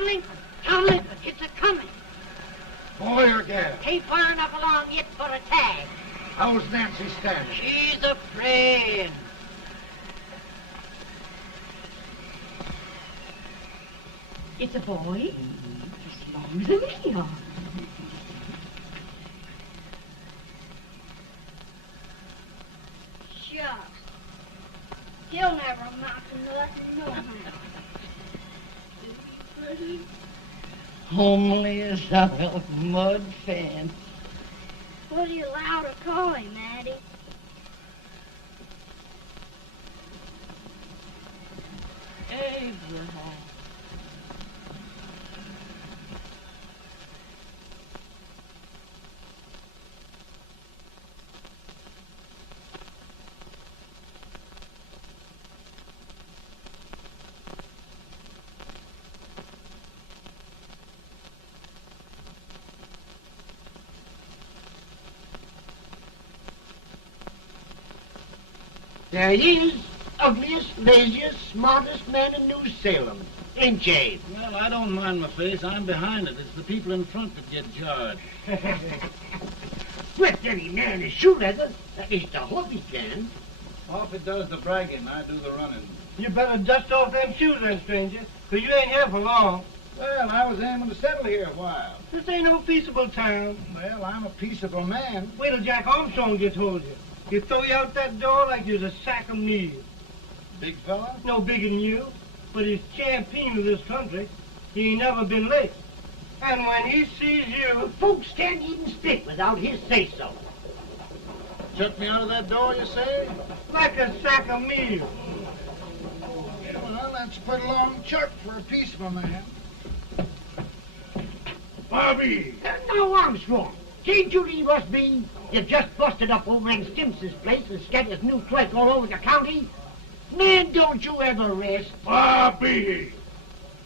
Townley, Townley, it's a-coming. Boy or gal? Ain't far enough along yet for a tag. How's Nancy standing? She's a-praying. It's a boy? As long as me are. Shucks. He'll never amount to nothing, no how. Pretty. Homely as a mud fan. What do you allow to call him, Addie? Abraham. There he is, ugliest, laziest, smartest man in New Salem. Ain't Jay? Well, I don't mind my face. I'm behind it. It's the people in front that get jarred. With any man in shoe leather, at least I hope he can. Off it does the bragging. I do the running. You better dust off them shoes then, stranger, 'cause you ain't here for long. Well, I was aiming to settle here a while. This ain't no peaceable town. Well, I'm a peaceable man. Wait till Jack Armstrong gets hold of you. He'll throw you out that door like you're a sack of meal. Big fella? No bigger than you, but he's champion of this country. He ain't never been late. And when he sees you... Folks can't even speak without his say-so. Chuck me out of that door, you say? like a sack of meal. Well, that's a pretty long chuck for a peaceful man. Bobby! Now, Armstrong, can't you leave us be? You've just busted up over in Stimpson's place and scattered new clerk all over the county. Man, don't you ever rest. Bobby!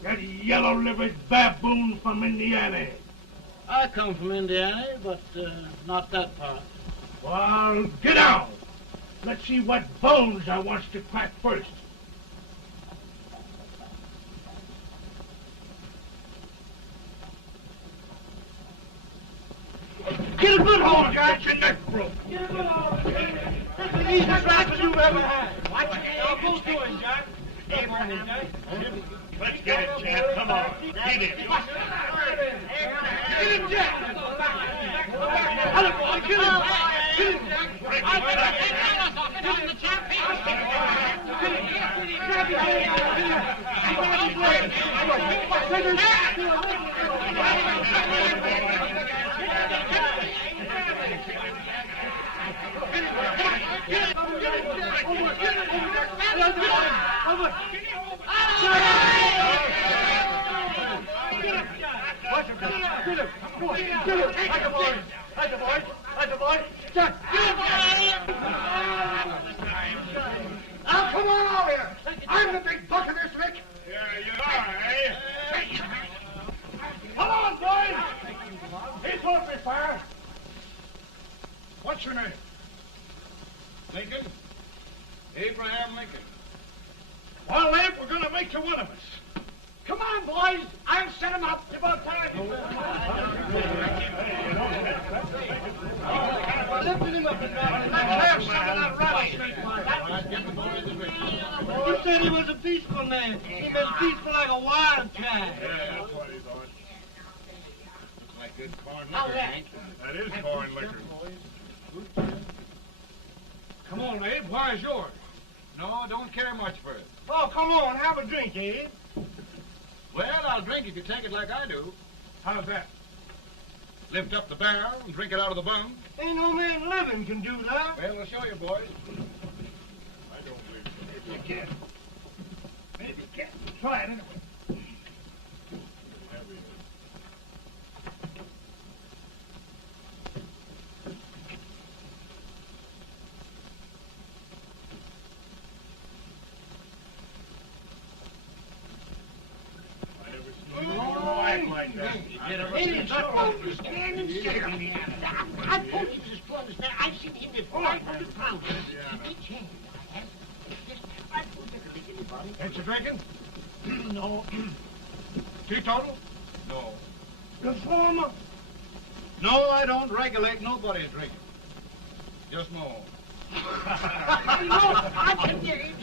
That yellow-livered baboon from Indiana. I come from Indiana, but not that part. Well, get out. Let's see what bones I wants to crack first. Get a good hold, Jack. Get your neck broke. Get a good hold. That's the easiest rifle you've ever had. Watch it. Now, both doing, Jack. Abraham, Jack. Let's get it, Jack. Come on. Get it. Get him, Jack. Hello, boy. Get him. Get him, Jack. Get him, the champion. Get him. Grab him. Now, come on over here. I'm the big buck of this lick. Yeah, you are, eh? Come on, boys. He's going to be fire. What's your name? Lincoln? Abraham Lincoln. Well, Abe, we're going to make you one of us. Come on, boys. I'll set him up. It's about time. Lifting him up and down. Let's have some of that rattlesnake. You said he was a peaceful man. He was peaceful like a wildcat. Yeah, that's what he thought. Looks like good corn liquor, Hank. That is corn liquor. Come on, Abe. Where's yours? No, don't care much for it. Oh, come on. Have a drink, Abe. Well, I'll drink if you take it like I do. How's that? Lift up the barrel and drink it out of the bung. Ain't no man living can do that. Well, I'll show you, boys. I don't believe so. Maybe you can. Maybe you can. Try it anyway. Act like that. He's supposed to stand and shake on the hand. I told you this brother's man. I've seen him before. 500 pounds. Each hand. I have. I told you to make anybody. Ain't you drinking? No. Teetotal? No. Reformer? No, I don't regulate nobody's drinking. Just my own. I can get it.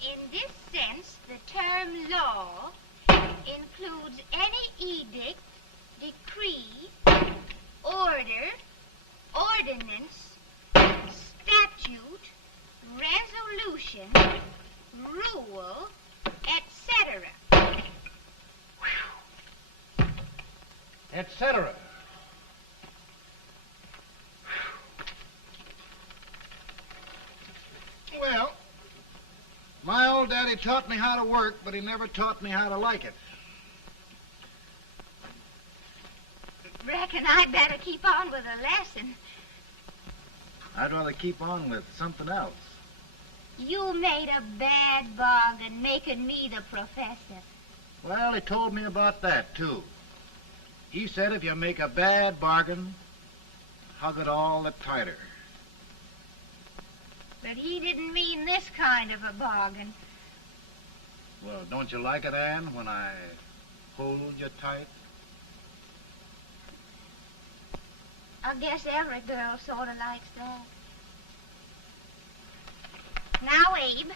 In this sense, the term law includes any edict, decree, order, ordinance, statute, resolution, rule, etc. Etc. Well, my old daddy taught me how to work, but he never taught me how to like it. Reckon I'd better keep on with the lesson. I'd rather keep on with something else. You made a bad bargain making me the professor. Well, he told me about that, too. He said if you make a bad bargain, hug it all the tighter. But he didn't mean this kind of a bargain. Well, don't you like it, Anne, when I hold you tight? I guess every girl sort of likes that. Now, Abe,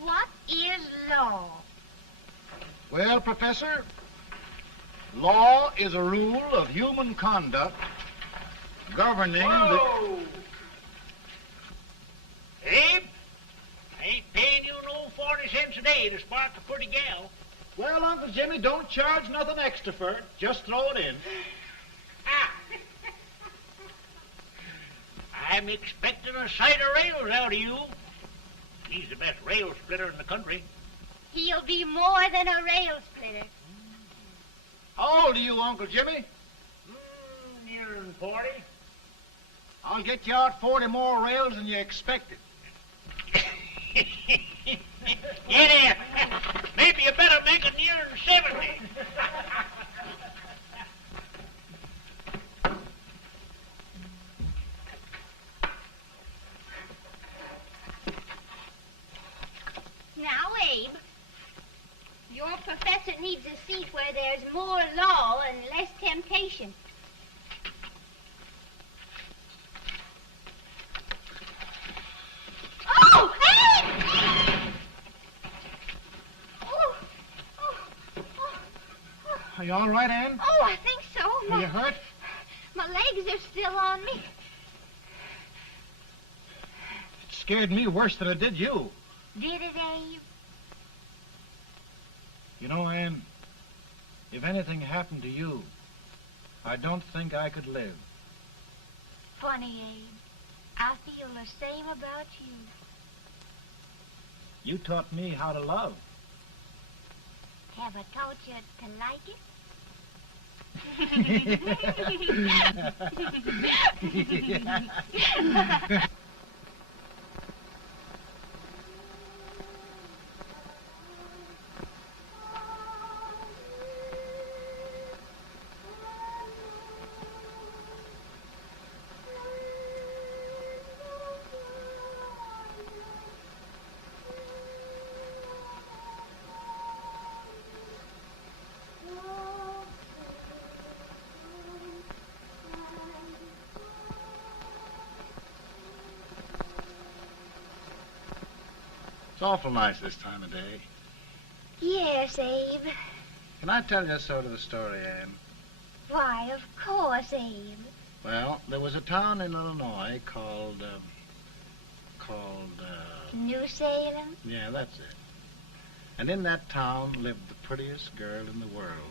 what is law? Well, Professor, law is a rule of human conduct governing Whoa! Abe, I ain't paying you no 40 cents a day to spark a pretty gal. Well, Uncle Jimmy, don't charge nothing extra for it. Just throw it in. I'm expecting a sight of rails out of you. He's the best rail splitter in the country. He'll be more than a rail splitter. How old are you, Uncle Jimmy? Nearing 40. I'll get you out 40 more rails than you expected. Get here. Maybe you better make it nearing 70. Now, Abe, your professor needs a seat where there's more law and less temptation. Oh, Abe! Are you all right, Anne? Oh, I think so. Are you hurt? My legs are still on me. It scared me worse than it did you. Did it, Abe? You know, Anne, if anything happened to you, I don't think I could live. Funny, Abe. I feel the same about you. You taught me how to love. Have I taught you to like it? It's awful nice this time of day. Yes, Abe. Can I tell you sort of the story, Anne? Why, of course, Abe. Well, there was a town in Illinois called, New Salem? yeah, that's it. And in that town lived the prettiest girl in the world,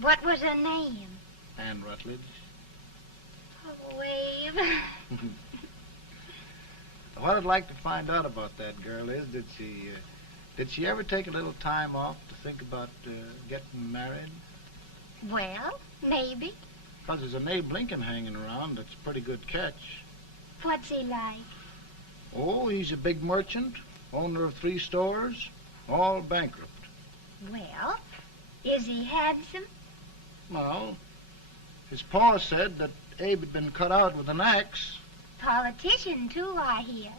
What was her name? Anne Rutledge. Oh, Abe. What I'd like to find out about that girl is, did she ever take a little time off to think about getting married? Well, maybe. Because there's an Abe Lincoln hanging around that's a pretty good catch. What's he like? Oh, he's a big merchant, owner of 3 stores, all bankrupt. Well, is he handsome? Well, his pa said that Abe had been cut out with an axe. Politician, too, I hear.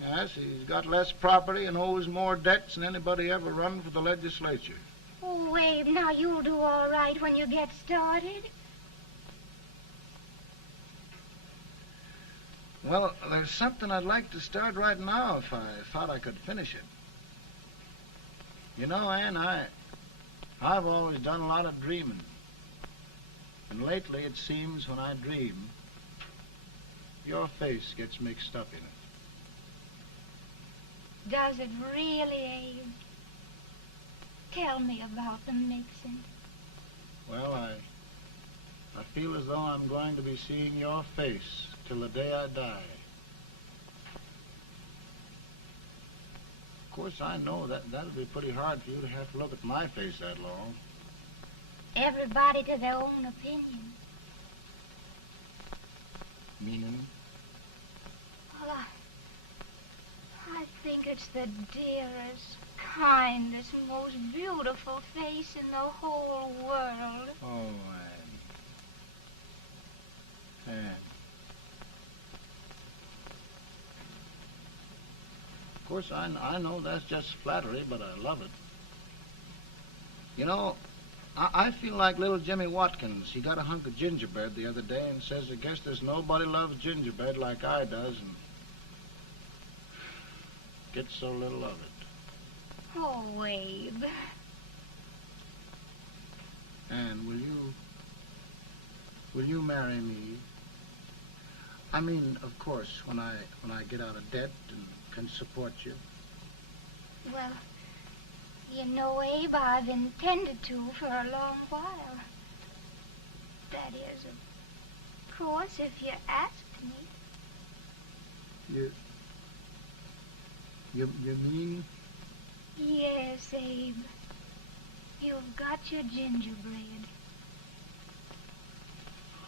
Yes, he's got less property and owes more debts than anybody ever run for the legislature. Oh, Abe, now you'll do all right when you get started. Well, there's something I'd like to start right now if I thought I could finish it. You know, Ann, I've always done a lot of dreaming. And lately it seems when I dream, your face gets mixed up in it. Does it really, Abe? Tell me about the mixing. Well, I feel as though I'm going to be seeing your face till the day I die. Of course, I know that'll be pretty hard for you to have to look at my face that long. Everybody to their own opinion. Meaning? Well, I think it's the dearest, kindest, most beautiful face in the whole world. Oh, Ann. Of course, I know that's just flattery, but I love it. You know, I feel like little Jimmy Watkins. He got a hunk of gingerbread the other day and says, I guess there's nobody loves gingerbread like I does, and gets so little of it. Oh, Abe. And will you marry me? I mean, of course, when I get out of debt and can support you. Well, you know, Abe, I've intended to for a long while. That is, of course, if you asked me. You mean? Yes, Abe. You've got your gingerbread.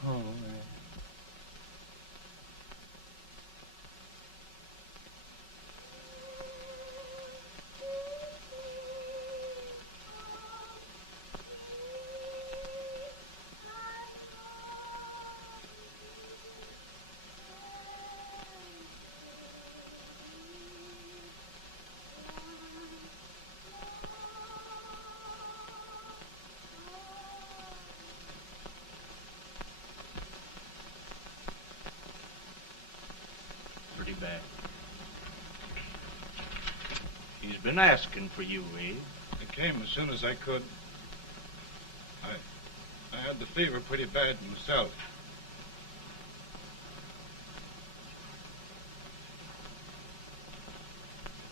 Oh, Pretty bad. He's been asking for you, Abe. I came as soon as I could. I had the fever pretty bad myself.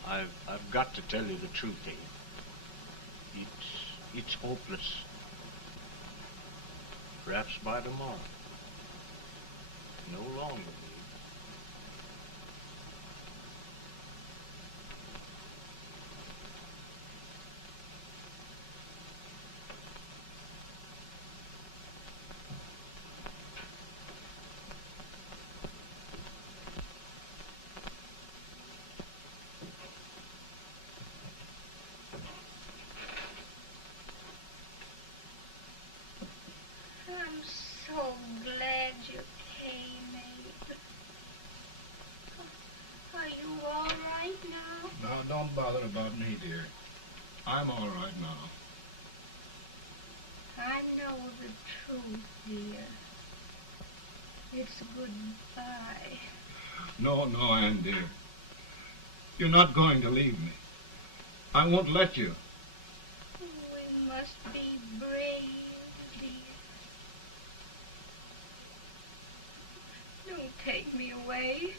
I've got to tell you the truth, Abe. It's hopeless. Perhaps by tomorrow. No longer, Abe. I'm so glad you came, Abe. Are you all right now? Now, don't bother about me, dear. I'm all right now. I know the truth, dear. It's goodbye. No, Ann, dear. You're not going to leave me. I won't let you. We must be brave, dear. Don't take me away.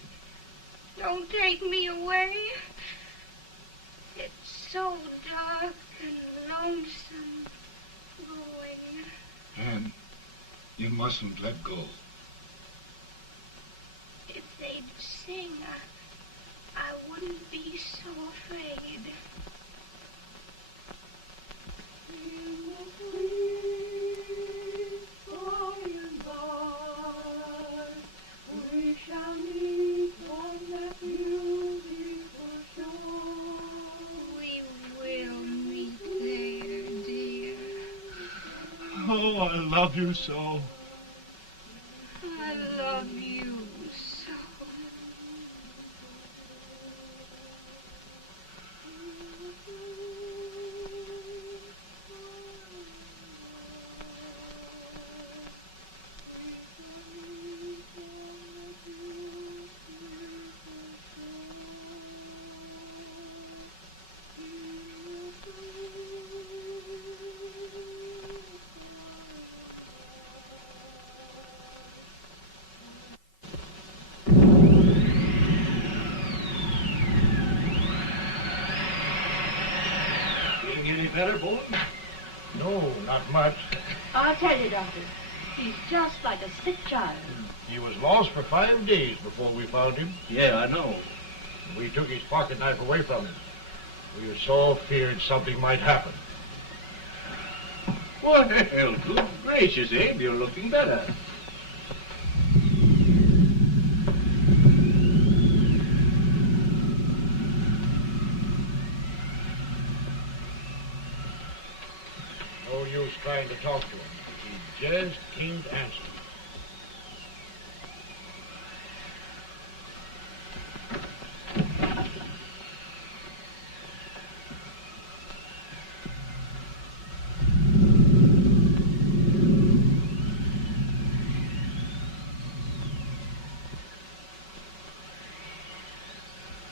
Don't take me away. It's so dark and lonesome going. Ann, you mustn't let go. If they'd sing, I wouldn't be so afraid. We shall meet on that beautiful shore. We will meet there, dear. Oh, I love you so. I love you so. better, Bones? No, not much. I'll tell you, Doctor, he's just like a sick child. He was lost for 5 days before we found him. Yeah, I know. We took his pocket knife away from him. We were so feared something might happen. Well, good gracious, Abe, you're looking better. No use trying to talk to him. He just can't answer.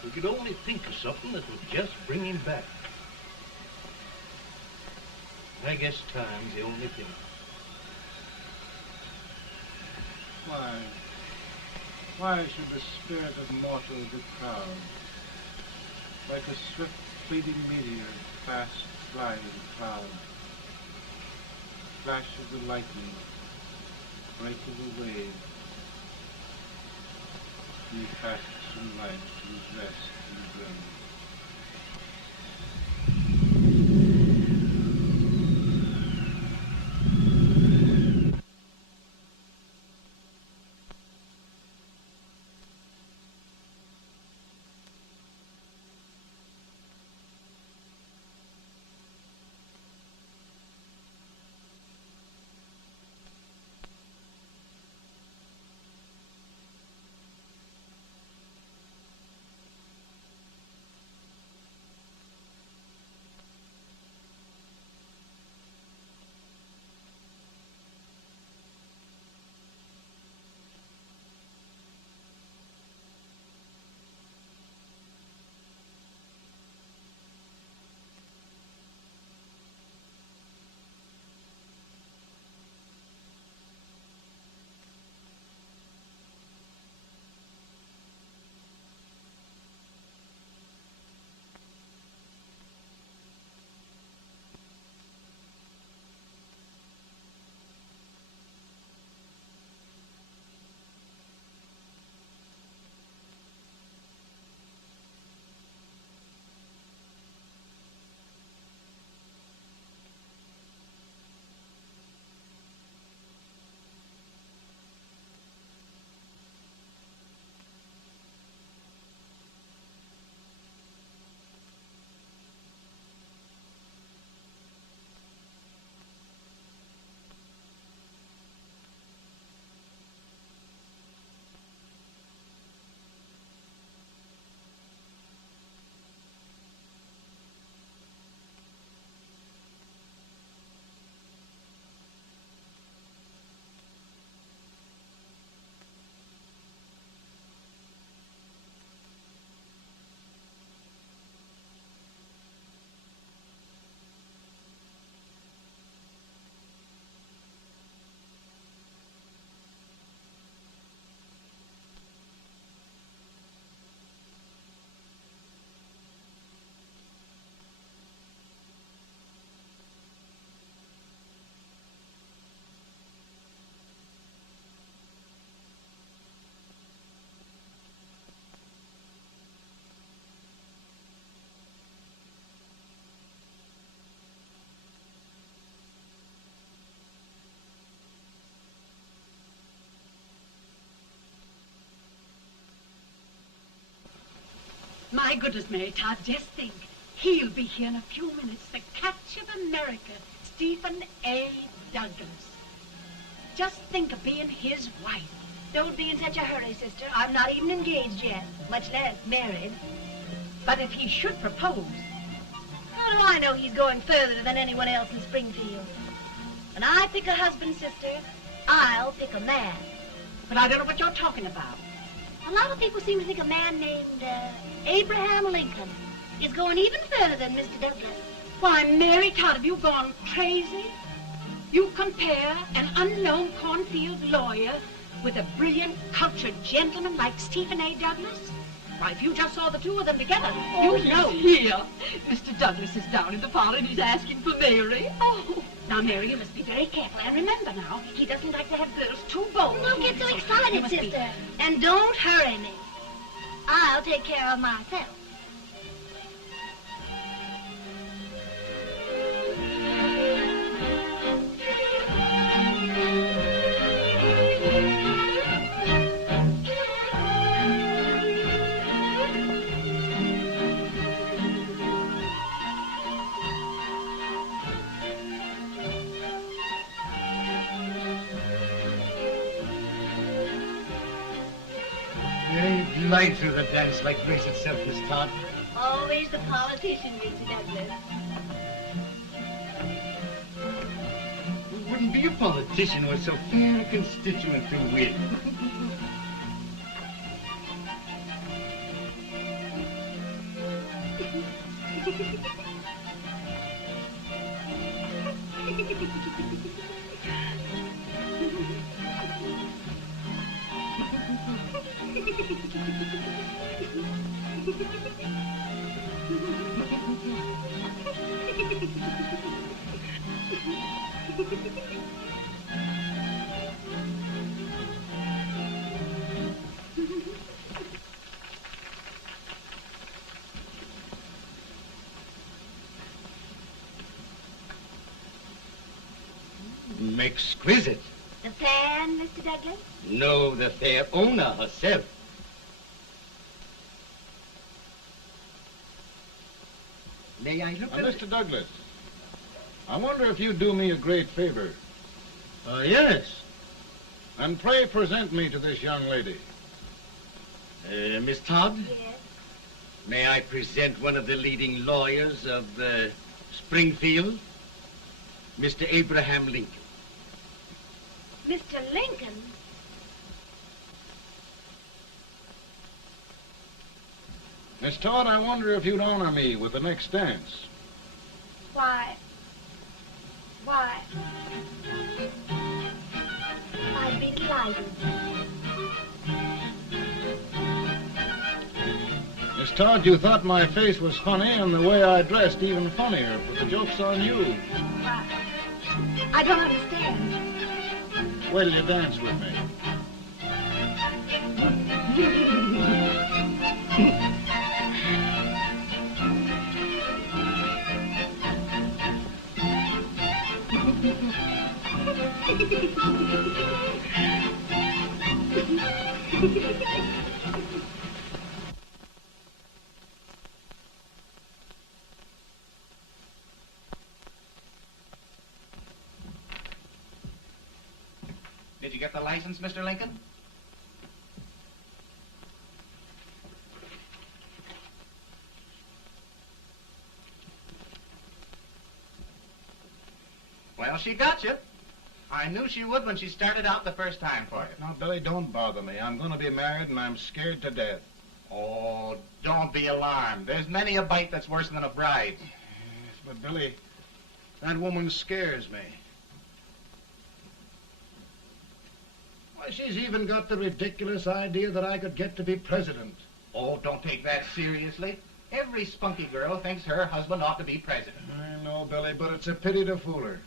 We could only think of something that would just bring him back. I guess time's the only thing. Why should the spirit of mortal be proud? Like a swift fleeting meteor, fast flying cloud. Flash of the lightning, break of the wave. He fasts from life to his rest in the grave. My goodness, Mary Todd, just think. He'll be here in a few minutes. The catch of America, Stephen A. Douglas. Just think of being his wife. Don't be in such a hurry, sister. I'm not even engaged yet, much less married. But if he should propose... How do I know he's going further than anyone else in Springfield? When I pick a husband, sister, I'll pick a man. But I don't know what you're talking about. A lot of people seem to think a man named Abraham Lincoln is going even further than Mr. Douglas. Why, Mary Todd, have you gone crazy? You compare an unknown cornfield lawyer with a brilliant, cultured gentleman like Stephen A. Douglas? Why, if you just saw the two of them together, you'd know. Here. Mr. Douglas is down in the parlor and he's asking for Mary. Oh. Now, Mary, you must be very careful. And remember now, he doesn't like to have girls too bold. Don't get so You excited, must be- sister. And don't hurry me. I'll take care of myself. They glide through the dance like grace itself, Miss Todd. Always the politician, Mr. Douglas. Who wouldn't be a politician with so fair a constituent to win? Exquisite. The fan, Mr. Douglas? No, the fair owner herself. May I look at it? Mr. Douglas, I wonder if you'd do me a great favor. Yes. And pray present me to this young lady. Miss Todd? Yes. May I present one of the leading lawyers of Springfield, Mr. Abraham Lincoln. Mr. Lincoln? Miss Todd, I wonder if you'd honor me with the next dance. Why? I'd be delighted. Miss Todd, you thought my face was funny and the way I dressed even funnier, but the joke's on you. Why? I don't understand. Will you dance with me? Did you get the license, Mr. Lincoln? Well, she got you. I knew she would when she started out the first time for you. Now, Billy, don't bother me. I'm going to be married and I'm scared to death. Oh, don't be alarmed. There's many a bite that's worse than a bride. Yes, but Billy, that woman scares me. Why, she's even got the ridiculous idea that I could get to be president. Oh, don't take that seriously. Every spunky girl thinks her husband ought to be president. I know, Billy, but it's a pity to fool her.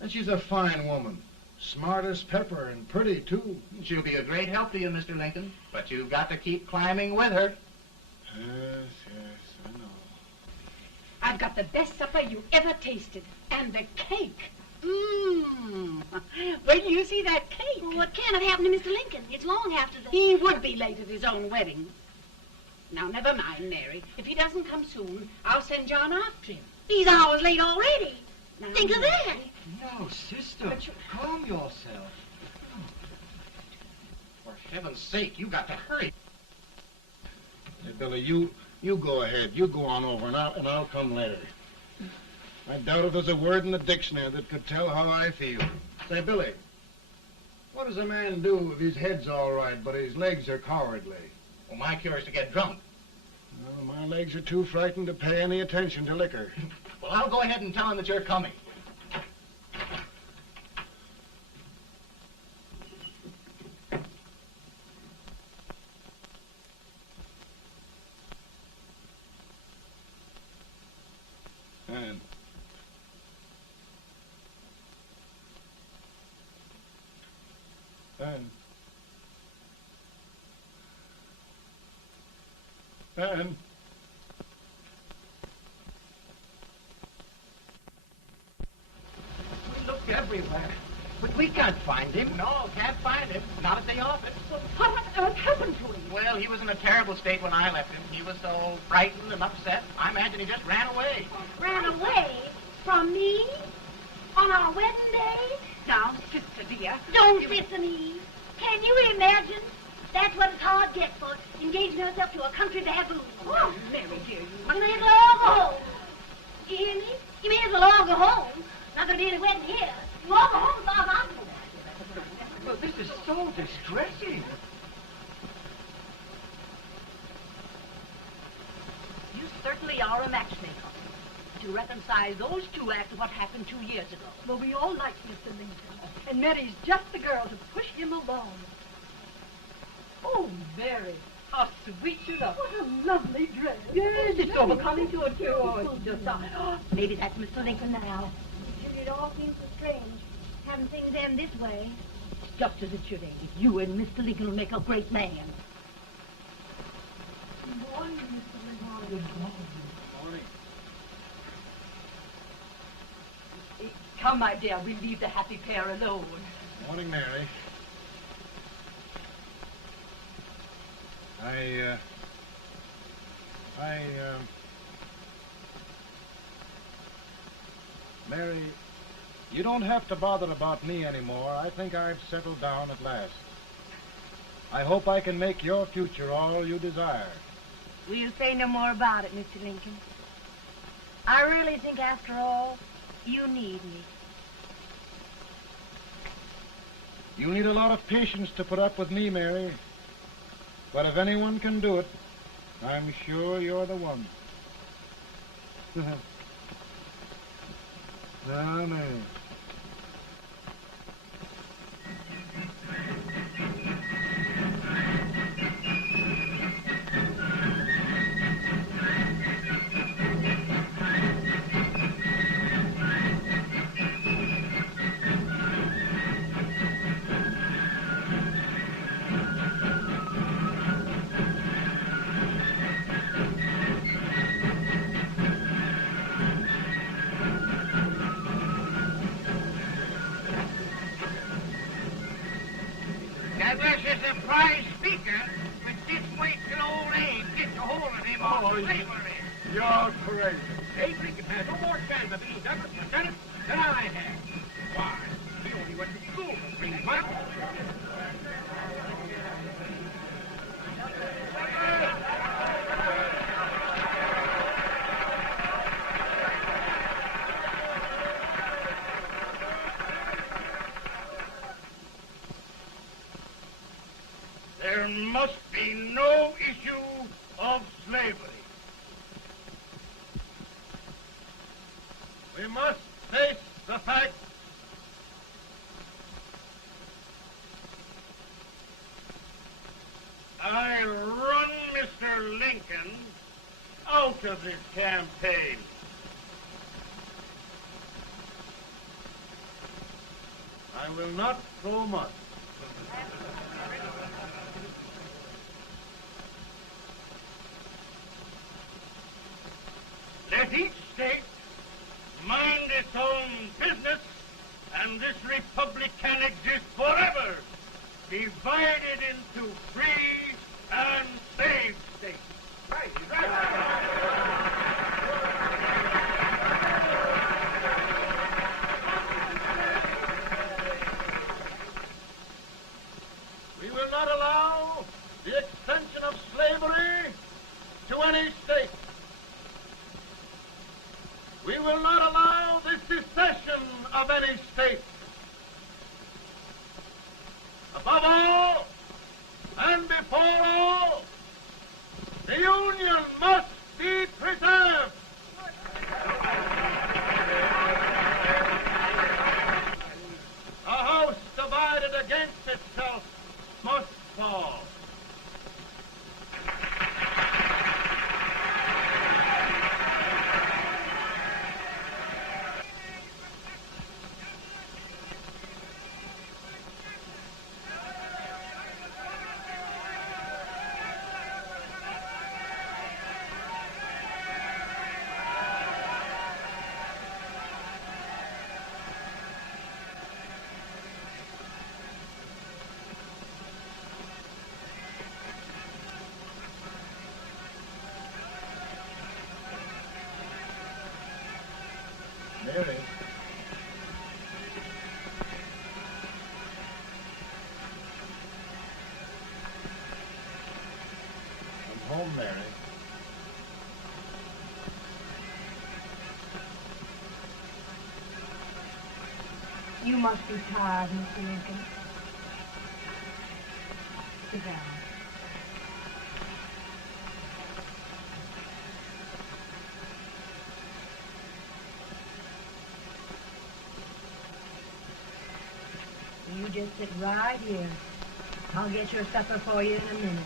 And she's a fine woman. Smart as pepper and pretty, too. She'll be a great help to you, Mr. Lincoln, but you've got to keep climbing with her. Yes, I know. I've got the best supper you ever tasted. And the cake. Mmm. Wait till you see that cake. Well, what can have happened to Mr. Lincoln? It's long after the... He would be late at his own wedding. Now, never mind, Mary. If he doesn't come soon, I'll send John after him. He's hours late already. Now, Think of that. No, sister. But you- Calm yourself. For heaven's sake, you got to hurry. Hey, Billy, you go ahead. You go on over, and I'll come later. I doubt if there's a word in the dictionary that could tell how I feel. Say, Billy, what does a man do if his head's all right, but his legs are cowardly? Well, my cure is to get drunk. Well, my legs are too frightened to pay any attention to liquor. Well, I'll go ahead and tell him that you're coming. And We looked everywhere, but we can't find him. No, can't find him. Not at the office. Well, what on earth happened to him? Well, he was in a terrible state when I left him. He was so frightened and upset. I imagine he just ran away. Ran away from me on our wedding day? Now, sister dear. Don't sister me. Can you imagine? That's what it's hard gets for engaging herself to a country baboon. Oh, Mary dear, You may as well all go home. You hear me? You may as well all go home. Not gonna be any wedding here. You all go home as far as I'm concerned. Well, this is so distressing. You certainly are a matchmaker. To reconcile those two after what happened 2 years ago. Well, we all like Mr. Lincoln. And Mary's just the girl to push him along. Oh, Mary, how sweet you look. What a lovely dress. Yes, it's overcoming to it, too. Oh, it's just... maybe that's Mr. Lincoln now. It all seems so strange. Having things end this way. Just as it should end. You and Mr. Lincoln will make a great man. Good morning, Mr. Lincoln. morning. Come, my dear, we'll leave the happy pair alone. Morning, Mary. Mary, you don't have to bother about me anymore. I think I've settled down at last. I hope I can make your future all you desire. We'll say no more about it, Mr. Lincoln. I really think, after all, you need me. You need a lot of patience to put up with me, Mary. But if anyone can do it, I'm sure you're the one. Ah, no. That was a surprise speaker, but just wait till old Abe gets a hold of him on slavery. You're crazy. Abe Lincoln has no more chance of being Douglas Lieutenant than I have. Why? He only went to school for 3 months. There must be no issue of slavery. We must face the fact I run Mr. Lincoln out of this campaign. I will not throw much. Let each state mind its own business, and this republic can exist forever, divided into free and slave states. Right, he's right. We will not allow the extension of slavery to any state. We will not allow the secession of any state. Above all, and before all, the Union must be preserved. A house divided against itself must fall. home, Mary. You must be tired, Mr. Lincoln. Sit down. You just sit right here. I'll get your supper for you in a minute.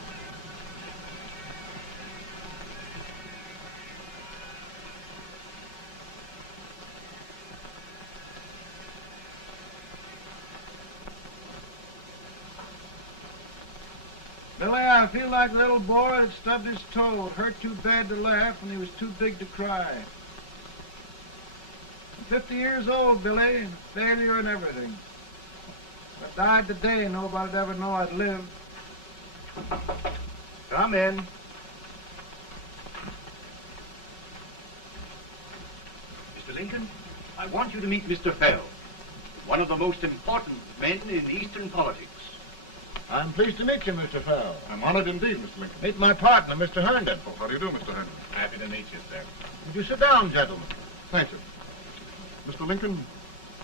Billy, I feel like a little boy that stubbed his toe. It hurt too bad to laugh, and he was too big to cry. I'm 50 years old, Billy, failure and everything. If I died today, nobody'd ever know I'd lived. Come in. Mr. Lincoln, I want you to meet Mr. Fell, one of the most important men in Eastern politics. I'm pleased to meet you, Mr. Fell. I'm honored indeed, Mr. Lincoln. Meet my partner, Mr. Herndon. Oh, how do you do, Mr. Herndon? Happy to meet you, sir. Would you sit down, gentlemen? Thank you. Mr. Lincoln,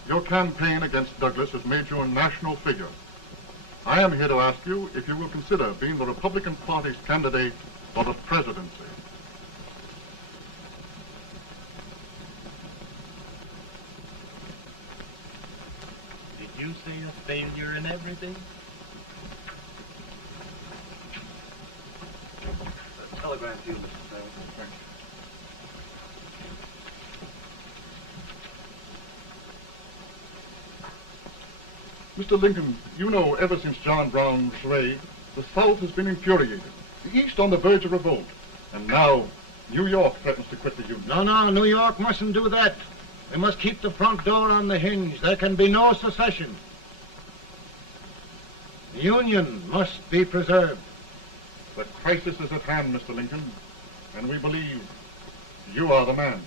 your campaign against Douglas has made you a national figure. I am here to ask you if you will consider being the Republican Party's candidate for the presidency. Did you say a failure in everything? A telegram to you, Mr. Fell. Thank you. Mr. Lincoln, you know ever since John Brown's raid, the South has been infuriated, the East on the verge of revolt, and now New York threatens to quit the Union. No, New York mustn't do that. They must keep the front door on the hinge. There can be no secession. The Union must be preserved. The crisis is at hand, Mr. Lincoln, and we believe you are the man.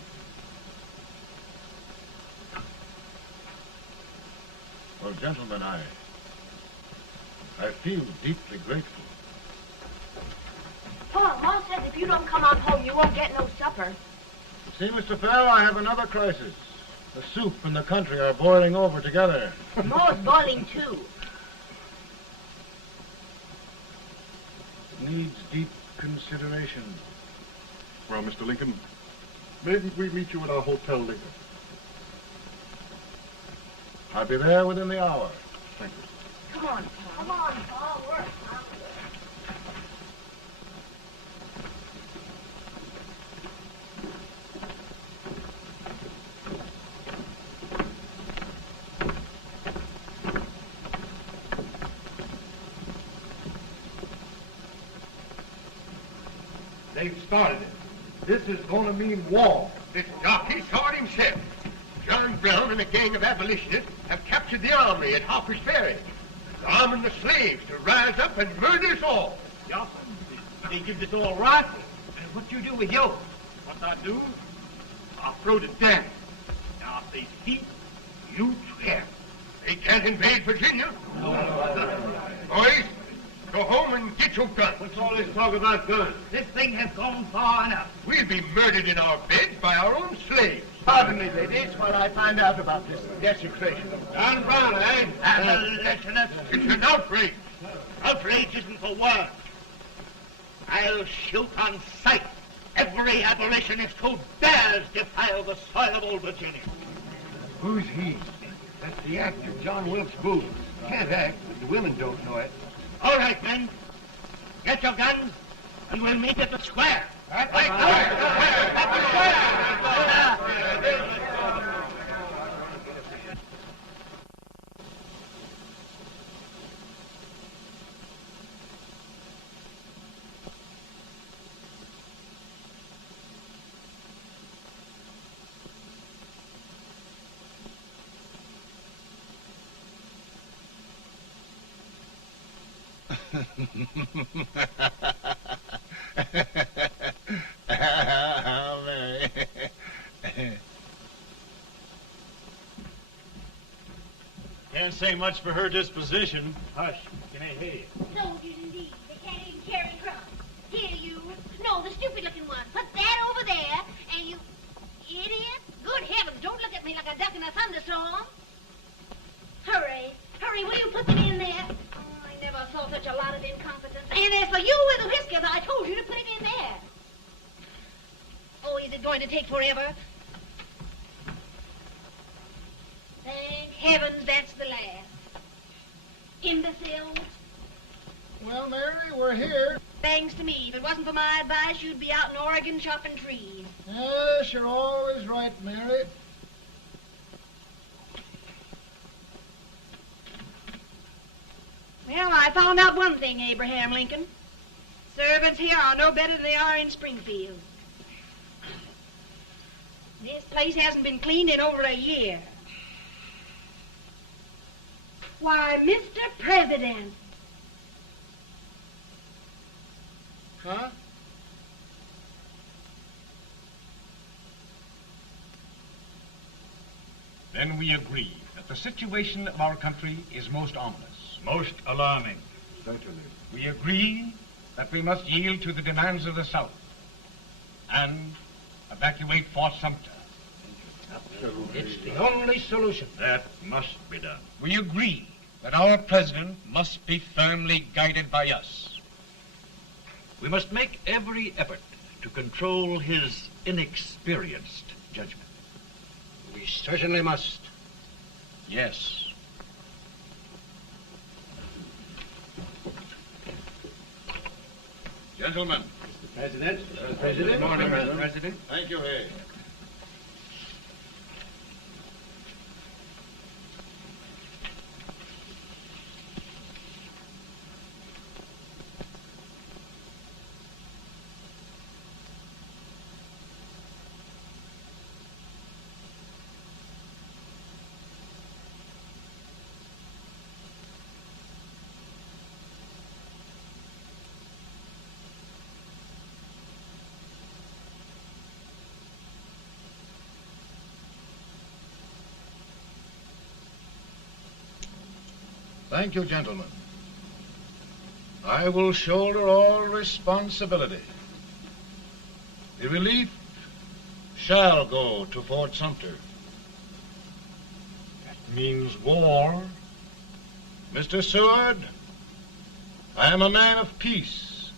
Well, gentlemen, I feel deeply grateful. Pa, Ma says if you don't come on home, you won't get no supper. See, Mr. Fell, I have another crisis. The soup and the country are boiling over together. Ma's boiling too. It needs deep consideration. Well, Mr. Lincoln, maybe we meet you at our hotel later. I'll be there within the hour. Thank you. Come on, Pa. Come on, Pa. Work. They've started it. This is going to mean war. This jockey saw it himself. John Brown and a gang of abolitionists have captured the armory at Harper's Ferry. They're arming the slaves to rise up and murder us all. Yeah, they give this all right. And what you do with yours? What I do? I'll throw to death. Now, if they speak, you swear. They can't invade Virginia. Boys, go home and get your guns. What's all this talk about guns? This thing has gone far enough. We'll be murdered in our beds by our own slaves. Pardon me, ladies, while I find out about this desecration. John Brown, eh? Abolitionists. It's an outrage. Outrage isn't for words. I'll shoot on sight every abolitionist who dares defile the soil of old Virginia. Who's he? That's the actor, John Wilkes Booth. Can't act, but the women don't know it. All right, men. Get your guns, and we'll meet at the square. At the square! Mary. Can't say much for her disposition. Hush, can I hear you? Soldiers indeed. They can't even carry crumbs. Here, you. And as for you with the whiskey, I told you to put it in there. Oh, is it going to take forever? Thank heavens that's the last. Imbecile. Well, Mary, we're here. Thanks to me. If it wasn't for my advice, you'd be out in Oregon chopping trees. Yes, you're always right, Mary. Well, I found out one thing, Abraham Lincoln. Servants here are no better than they are in Springfield. This place hasn't been cleaned in over a year. Why, Mr. President. Huh? Then we agree that the situation of our country is most ominous. Most alarming. Certainly. We agree that we must yield to the demands of the South and evacuate Fort Sumter. It's the only solution. That must be done. We agree that our president must be firmly guided by us. We must make every effort to control his inexperienced judgment. We certainly must. Yes. Gentlemen. Mr. President. President. Good morning, Mr. President. Thank you, Hay. Thank you, gentlemen. I will shoulder all responsibility. The relief shall go to Fort Sumter. That means war. Mr. Seward, I am a man of peace,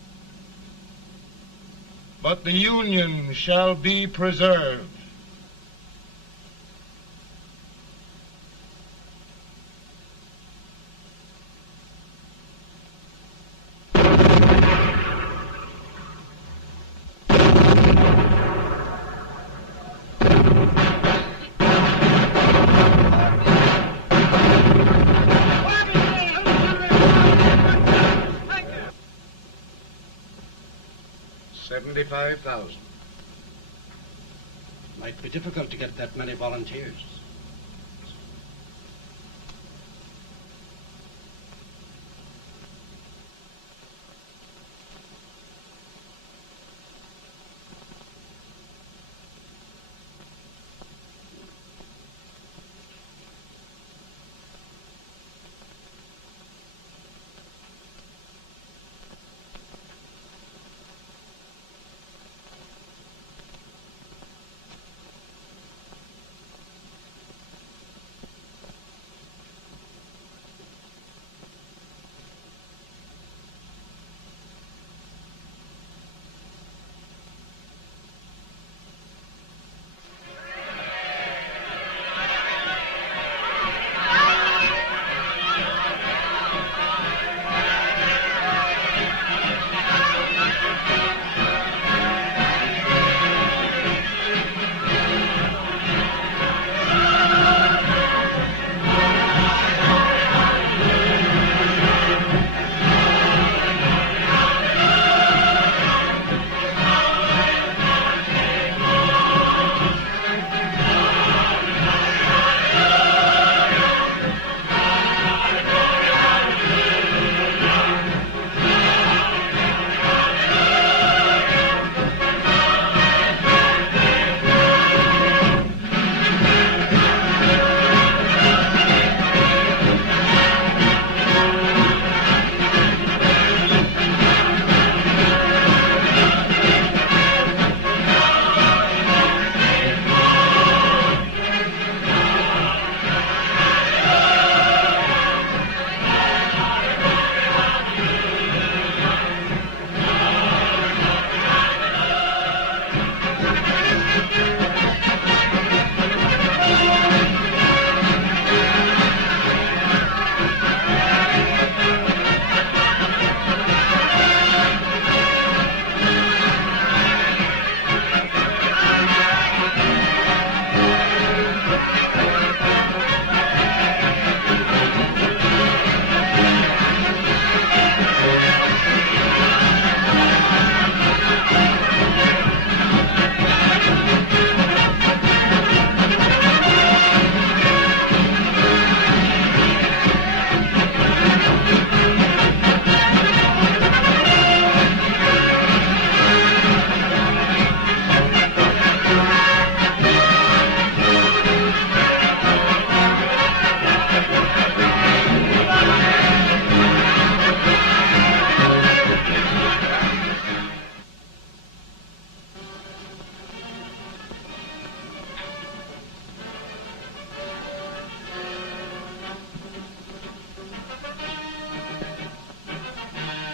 but the Union shall be preserved. $75,000. Might be difficult to get that many volunteers.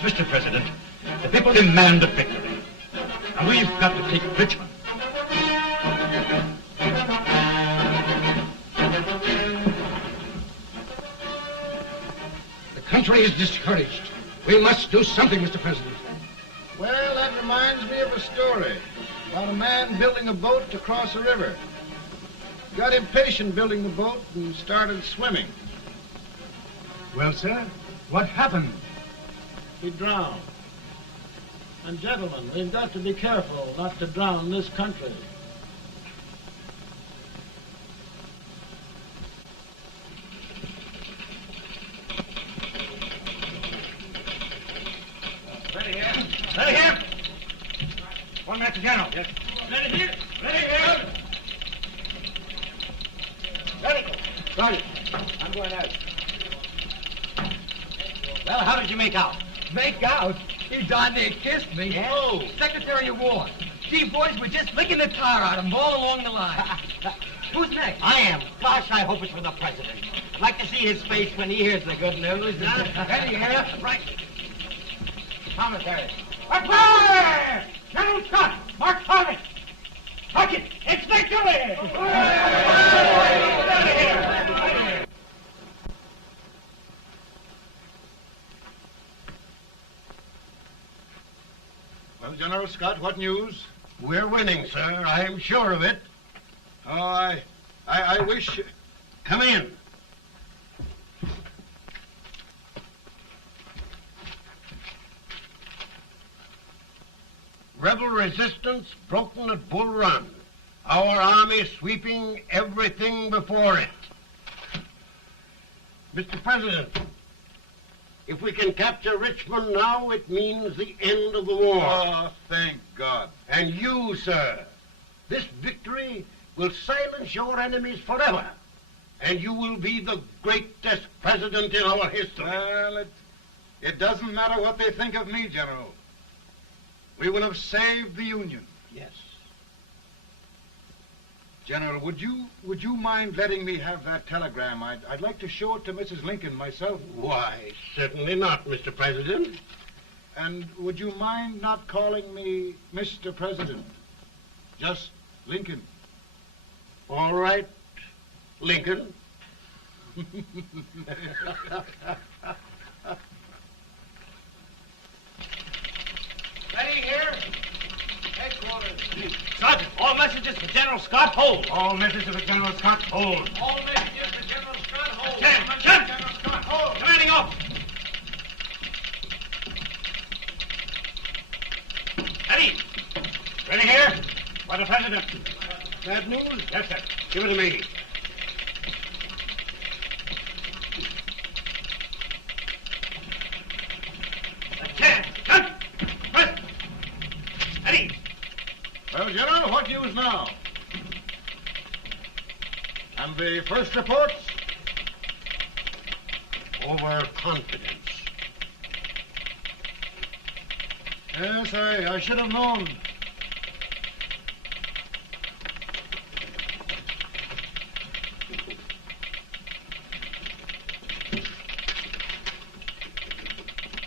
Mr. President, the people demand a victory. And we've got to take Richmond. The country is discouraged. We must do something, Mr. President. Well, that reminds me of a story about a man building a boat to cross a river. Got impatient building the boat and started swimming. Well, sir, what happened? He drowned. And gentlemen, we've got to be careful not to drown this country. Ready here. Ready here. One minute to General. Yes. Ready here. Ready here. Ready. Sergeant, I'm going out. Well, how did you make out? Make out? He darn near kissed me. Yeah? Oh, Secretary of War. Gee, boys, we're just licking the tar out of him all along the line. Who's next? I am. Gosh, I hope it's for the president. I'd like to see his face when he hears the good news. Ready here. Right. Commissary. Fire! General Scott, mark target. Sergeant, it's victory! Well, General Scott, what news? We're winning, sir. I am sure of it. Oh, I wish... Come in. Rebel resistance broken at Bull Run. Our army sweeping everything before it. Mr. President, if we can capture Richmond now, it means the end of the war. Oh, thank God. And you, sir, this victory will silence your enemies forever. And you will be the greatest president in our history. Well, it doesn't matter what they think of me, General. We will have saved the Union. Yes. General, would you mind letting me have that telegram? I'd like to show it to Mrs. Lincoln myself. Why, certainly not, Mr. President. And would you mind not calling me Mr. President? Just Lincoln. All right, Lincoln. Ready here. Headquarters. Sergeant, all messages for General Scott, hold. All messages for General Scott, hold. All messages for General Scott, hold. General Scott, hold. Commanding officer. Ready. Ready here. For the President. Bad news? Yes, sir. Give it to me. Ready. Well, General, what news now? And the first reports? Overconfidence. Yes, I should have known.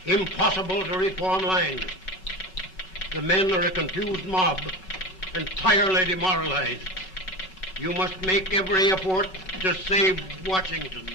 Impossible to reform lines. The men are a confused mob, entirely demoralized. You must make every effort to save Washington.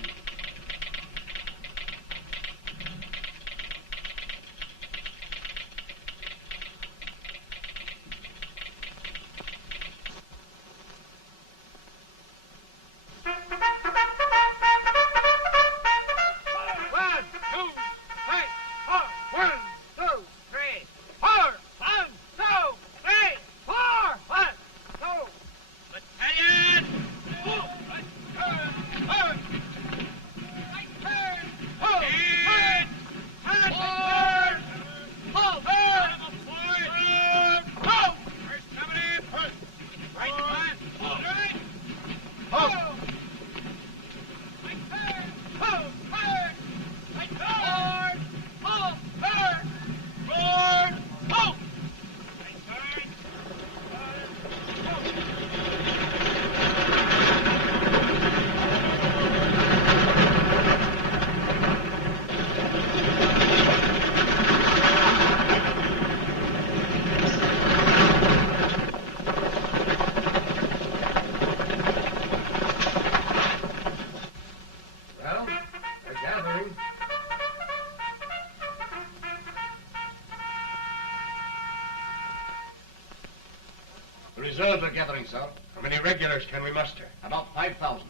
Reserves are gathering, sir. How many regulars can we muster? About 5,000.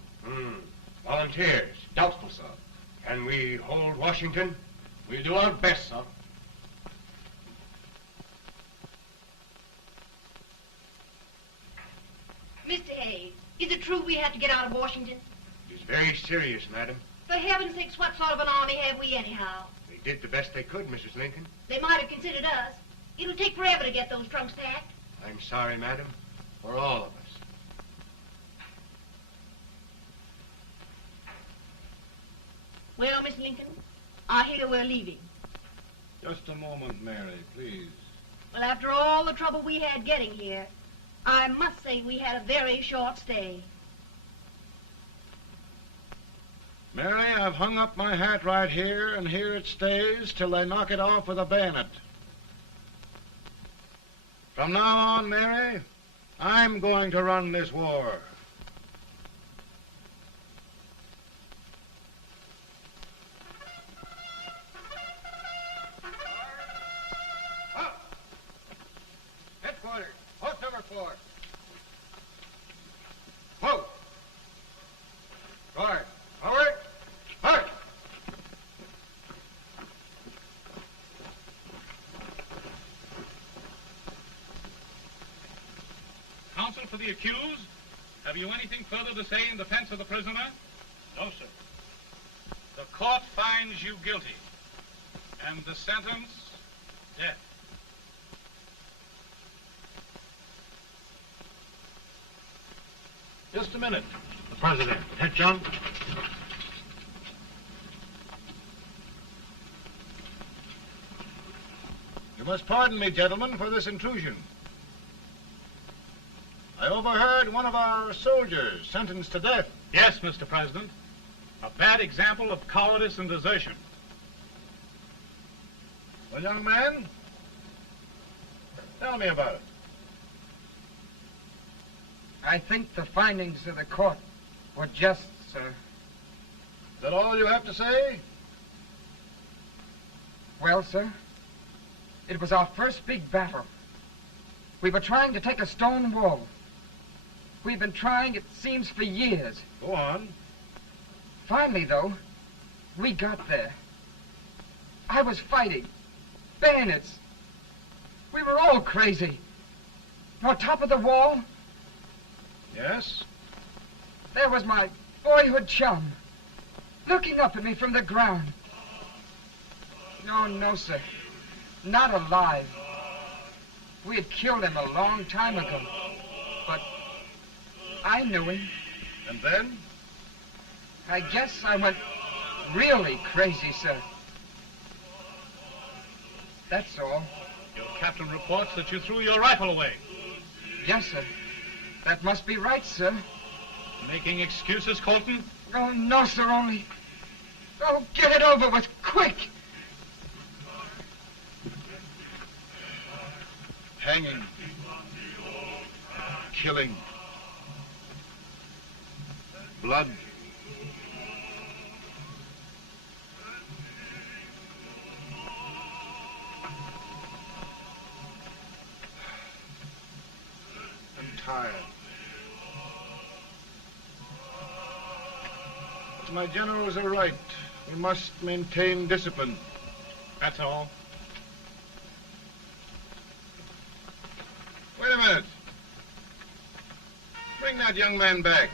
Volunteers? Doubtful, sir. Can we hold Washington? We'll do our best, sir. Mr. Hayes, is it true we have to get out of Washington? It's very serious, madam. For heaven's sakes, what sort of an army have we anyhow? They did the best they could, Mrs. Lincoln. They might have considered us. It'll take forever to get those trunks packed. I'm sorry, madam, for all of us. Well, Miss Lincoln, I hear we're leaving. Just a moment, Mary, please. Well, after all the trouble we had getting here, I must say we had a very short stay. Mary, I've hung up my hat right here, and here it stays till they knock it off with a bayonet. From now on, Mary, I'm going to run this war. Headquarters, post number 4. Whoa! Guard, forward, march! Counsel for the accused, have you anything further to say in defense of the prisoner? No, sir. The court finds you guilty, and the sentence, death. Just a minute. The president. Head, John. You must pardon me, gentlemen, for this intrusion. I overheard one of our soldiers sentenced to death. Yes, Mr. President. A bad example of cowardice and desertion. Well, young man, tell me about it. I think the findings of the court were just, sir. Is that all you have to say? Well, sir, it was our first big battle. We were trying to take a stone wall. We've been trying, it seems, for years. Go on. Finally, though, we got there. I was fighting. Bayonets. We were all crazy. On top of the wall, Yes? there was my boyhood chum, looking up at me from the ground. No, sir. Not alive. We had killed him a long time ago. But I knew him. And then? I guess I went really crazy, sir. That's all. Your captain reports that you threw your rifle away. Yes, sir. That must be right, sir. Making excuses, Colton? Oh, no, sir, only... Oh, get it over with, quick! Hanging. Killing. Blood. I'm tired. But my generals are right. We must maintain discipline. That's all. Wait a minute. Bring that young man back.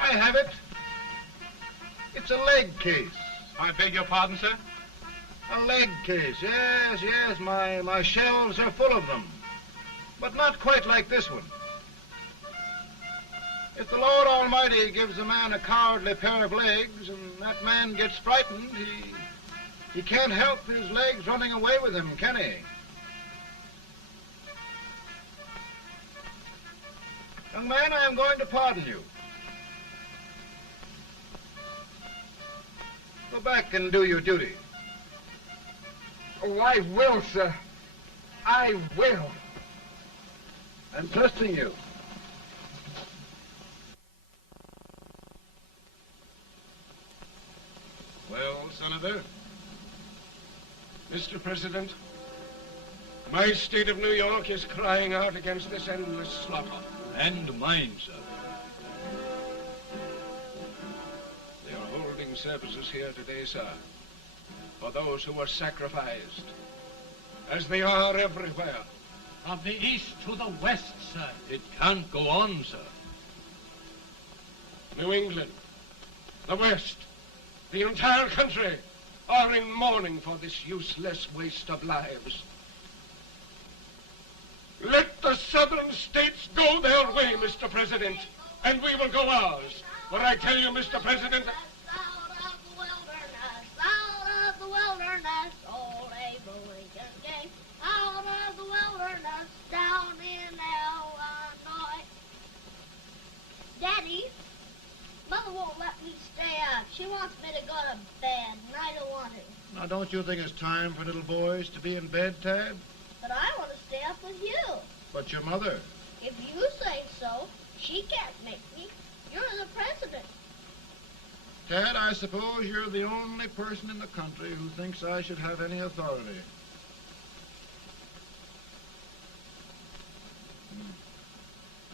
I have it. It's a leg case. I beg your pardon, sir? A leg case, yes. My shelves are full of them. But not quite like this one. If the Lord Almighty gives a man a cowardly pair of legs and that man gets frightened, he can't help his legs running away with him, can he? Young man, I am going to pardon you. Go back and do your duty. Oh, I will, sir. I will. I'm trusting you. Well, Senator? Mr. President, My state of New York is crying out against this endless slaughter. And mine, sir. They are holding services here today, sir, for those who were sacrificed, as they are everywhere. From the east to the west, sir. It can't go on, sir. New England, the West, the entire country are in mourning for this useless waste of lives. Let the southern states go their way, Mr. President, and we will go ours. But I tell you, Mr. President... Out of the wilderness, old Abraham Lincoln came. Out of the wilderness, down in Illinois. Daddy, Mother won't let me stay up. She wants me to go to bed, and I don't want to. Now, don't you think it's time for little boys to be in bed, Tad? But I want to stay up with you. But your mother. If you say so, she can't make me. You're the president. Tad, I suppose you're the only person in the country who thinks I should have any authority.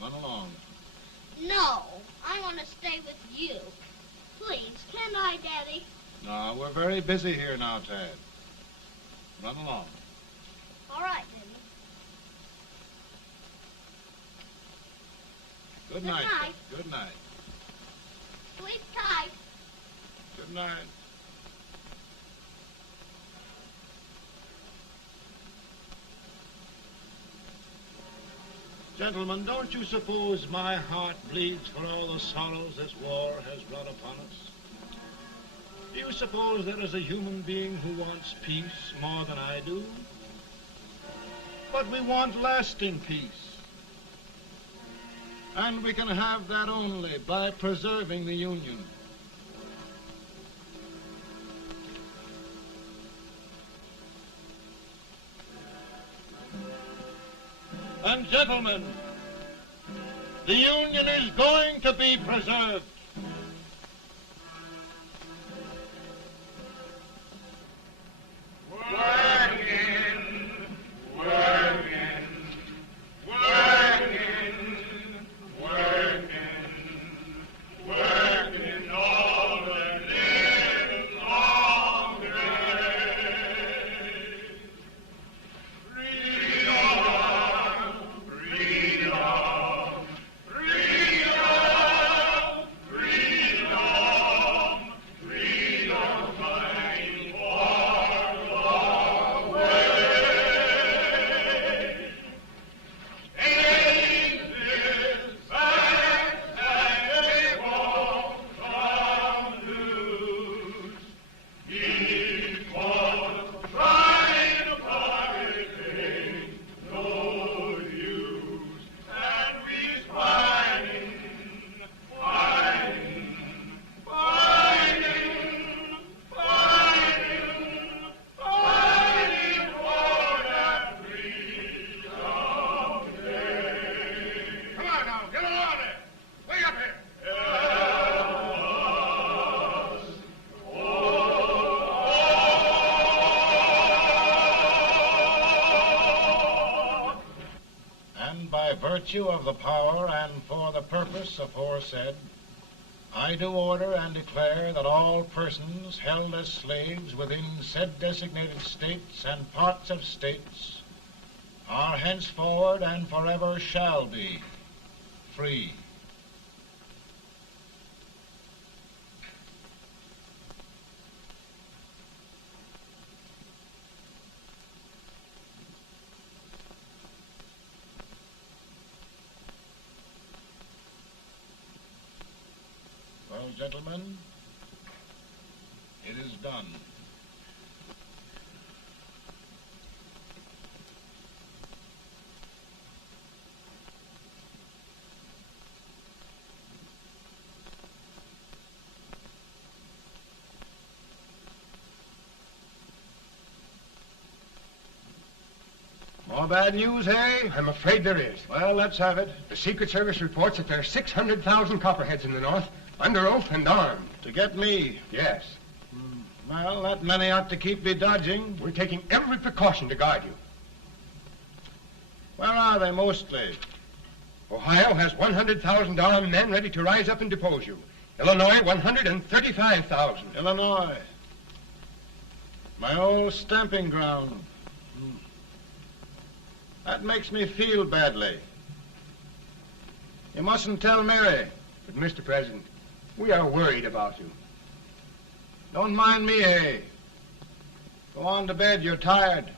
Run along. No, I want to stay with you. Please, can I, Daddy? No, we're very busy here now, Tad. Run along. All right, Daddy. Good night. Good night. Sleep tight. Good night. Gentlemen, don't you suppose my heart bleeds for all the sorrows this war has brought upon us? Do you suppose there is a human being who wants peace more than I do? But we want lasting peace. And we can have that only by preserving the Union. And gentlemen, the Union is going to be preserved. Virtue of the power and for the purpose aforesaid, I do order and declare that all persons held as slaves within said designated states and parts of states are henceforward and forever shall be free. Well, gentlemen, it is done. More bad news, hey? I'm afraid there is. Well, let's have it. The Secret Service reports that there are 600,000 copperheads in the North, under oath and armed. To get me? Yes. Well, that many ought to keep me dodging. We're taking every precaution to guard you. Where are they mostly? Ohio has 100,000 armed men ready to rise up and depose you. Illinois, 135,000. Illinois. My old stamping ground. That makes me feel badly. You mustn't tell Mary. But, Mr. President, we are worried about you. Don't mind me, eh? Go on to bed. You're tired.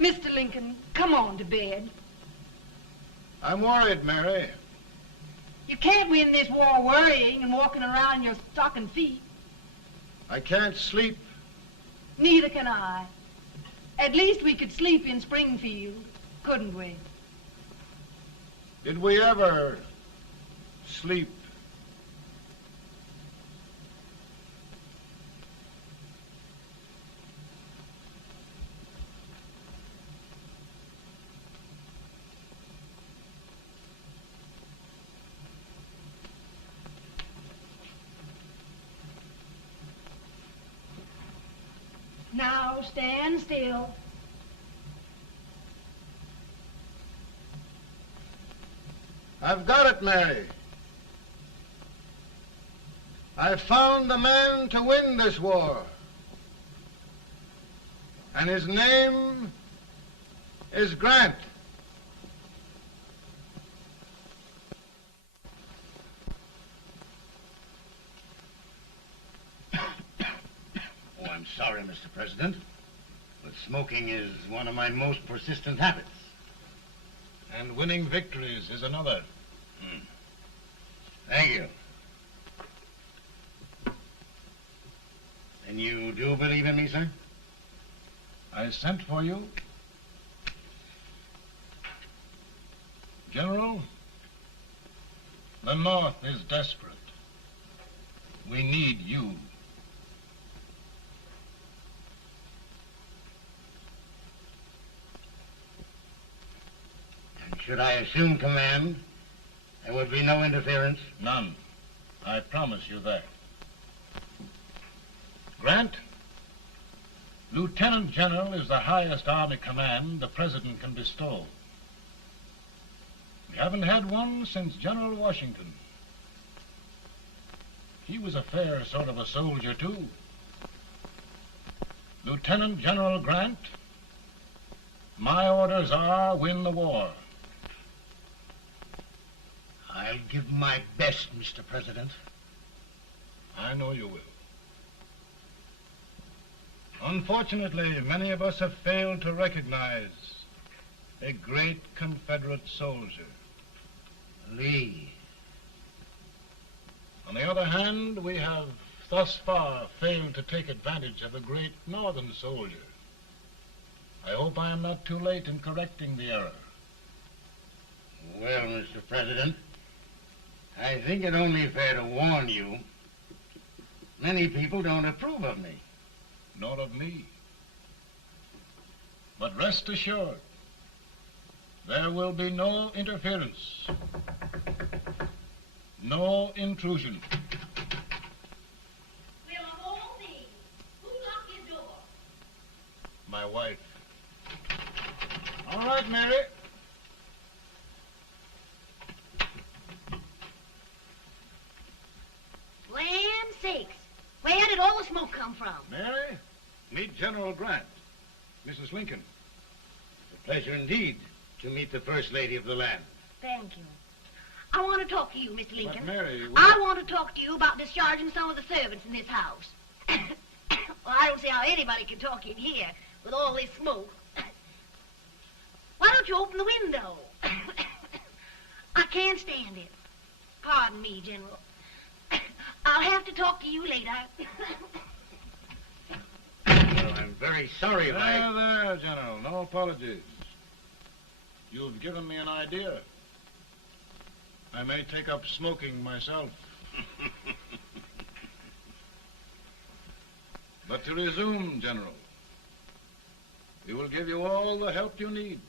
Mr. Lincoln, come on to bed. I'm worried, Mary. You can't win this war worrying and walking around in your stocking feet. I can't sleep. Neither can I. At least we could sleep in Springfield, couldn't we? Did we ever sleep? Now stand still. I've got it, Mary. I've found the man to win this war. And his name is Grant. Oh, I'm sorry, Mr. President, but smoking is one of my most persistent habits. And winning victories is another. Thank you. And you do believe in me, sir? I sent for you. General, the North is desperate. We need you. And should I assume command, there would be no interference? None. I promise you that. Grant, Lieutenant General is the highest army command the President can bestow. We haven't had one since General Washington. He was a fair sort of a soldier, too. Lieutenant General Grant, my orders are win the war. I'll give my best, Mr. President. I know you will. Unfortunately, many of us have failed to recognize a great Confederate soldier. Lee. On the other hand, we have thus far failed to take advantage of a great Northern soldier. I hope I am not too late in correcting the error. Well, Mr. President, I think it only fair to warn you. Many people don't approve of me. Nor of me. But rest assured, there will be no interference, no intrusion. Well, of all things, who locked your door? My wife. All right, Mary. Land sakes. Where did all the smoke come from? Mary, meet General Grant. Mrs. Lincoln. It's a pleasure indeed to meet the First Lady of the land. Thank you. I want to talk to you, Mr. Lincoln. But Mary, I want to talk to you about discharging some of the servants in this house. Well, I don't see how anybody can talk in here with all this smoke. Why don't you open the window? I can't stand it. Pardon me, General. I'll have to talk to you later. Well, I'm very sorry if There, General. No apologies. You've given me an idea. I may take up smoking myself. But to resume, General, we will give you all the help you need.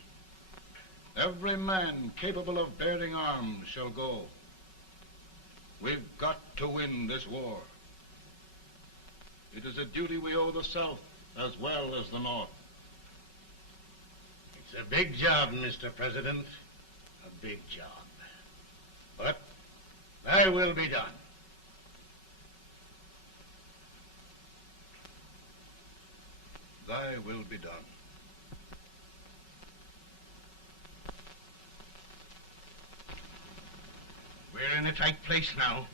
Every man capable of bearing arms shall go. We've got to win this war. It is a duty we owe the South as well as the North. It's a big job, Mr. President. A big job. But thy will be done. Thy will be done. We're in a tight place now.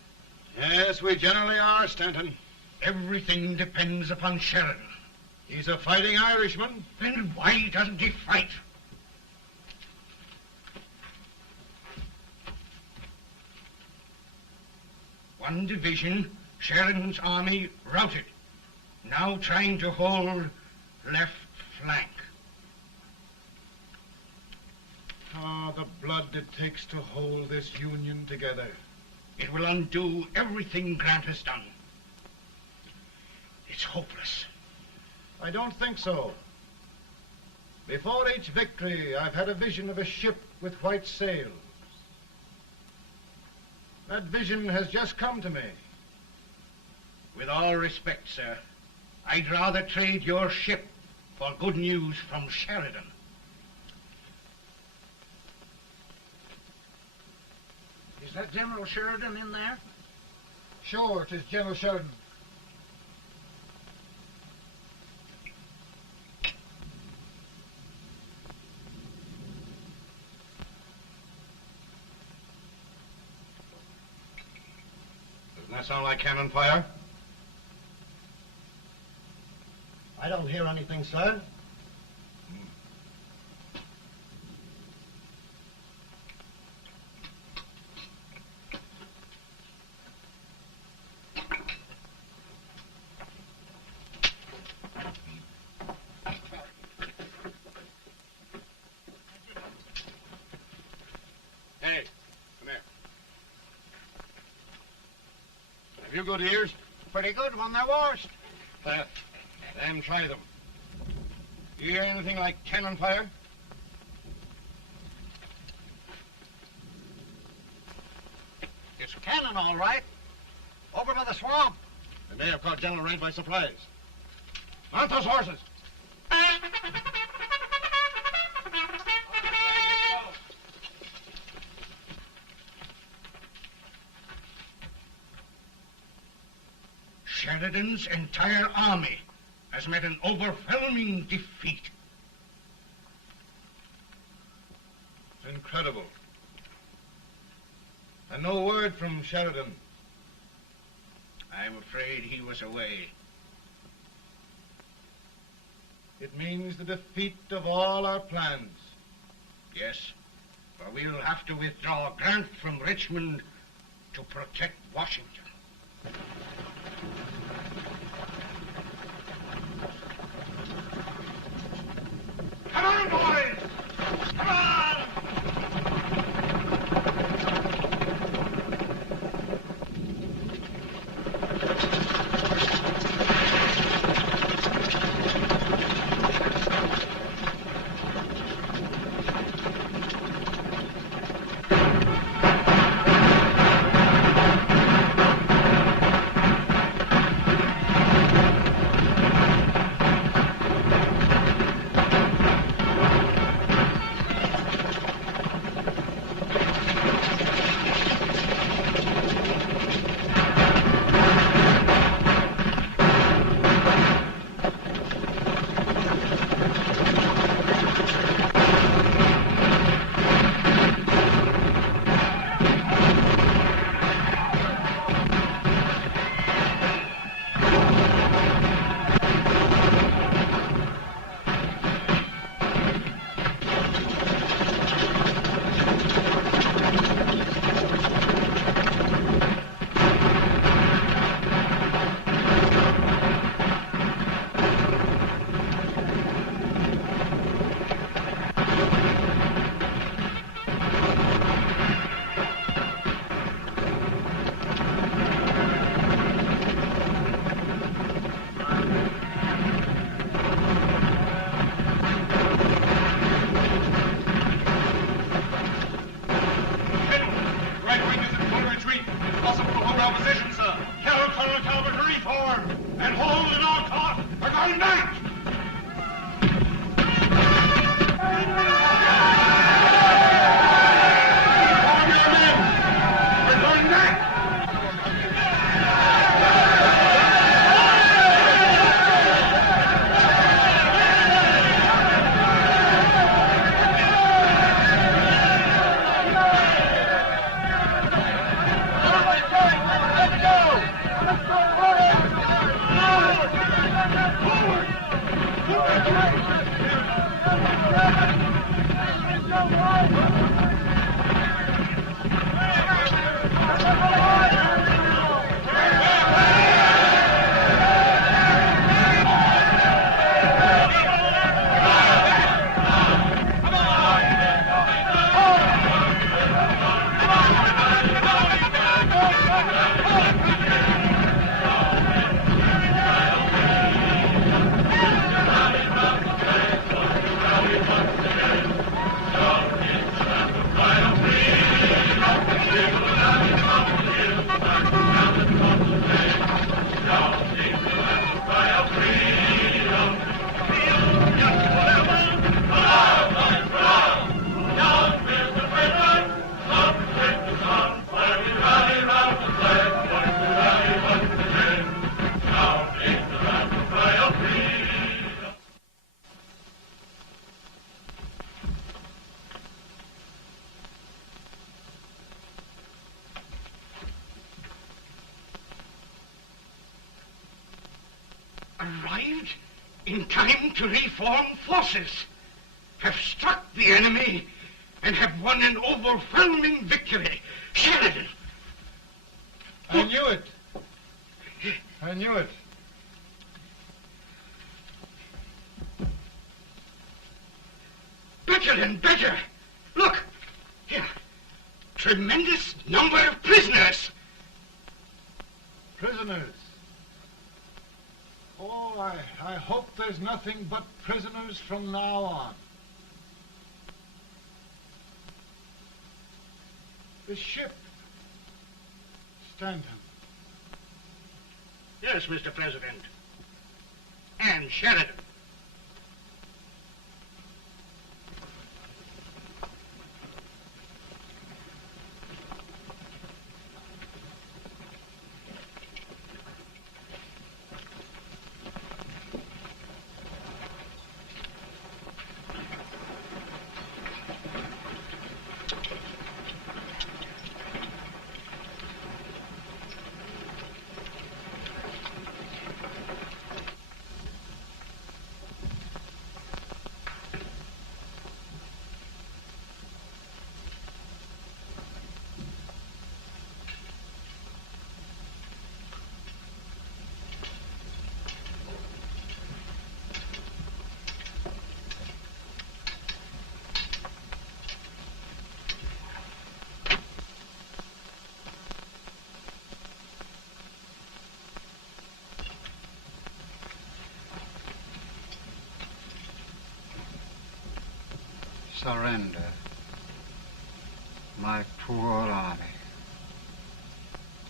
Yes, we generally are, Stanton. Everything depends upon Sheridan. He's a fighting Irishman. Then why doesn't he fight? One division, Sheridan's army, routed. Now trying to hold left flank. Ah, the blood it takes to hold this Union together. It will undo everything Grant has done. It's hopeless. I don't think so. Before each victory, I've had a vision of a ship with white sails. That vision has just come to me. With all respect, sir, I'd rather trade your ship for good news from Sheridan. Is that General Sheridan in there? Sure, it is General Sheridan. Doesn't that sound like cannon fire? I don't hear anything, sir. Hey, come here. Have you good ears? Pretty good when they're washed. Then try them. You hear anything like cannon fire? It's cannon, all right. Over by the swamp. They may have caught General Rank by surprise. Mount those horses. Sheridan's entire army has met an overwhelming defeat. It's incredible. And no word from Sheridan. I'm afraid he was away. It means the defeat of all our plans. Yes, for we'll have to withdraw Grant from Richmond to protect Washington. Come on, boys! Come on! arrived in time to reform forces, have struck the enemy, and have won an overwhelming victory. Sheridan! I knew it. I knew it. Better and better. Look, here. Tremendous number of prisoners. Prisoners. Oh, I hope there's nothing but prisoners from now on. The ship. Stanton. Yes, Mr. President. And Sheridan. Surrender. My poor army.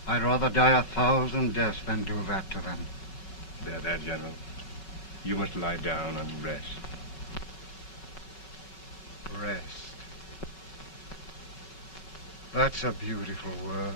I'd rather die 1,000 deaths than do that to them. There, General. You must lie down and rest. Rest. That's a beautiful word.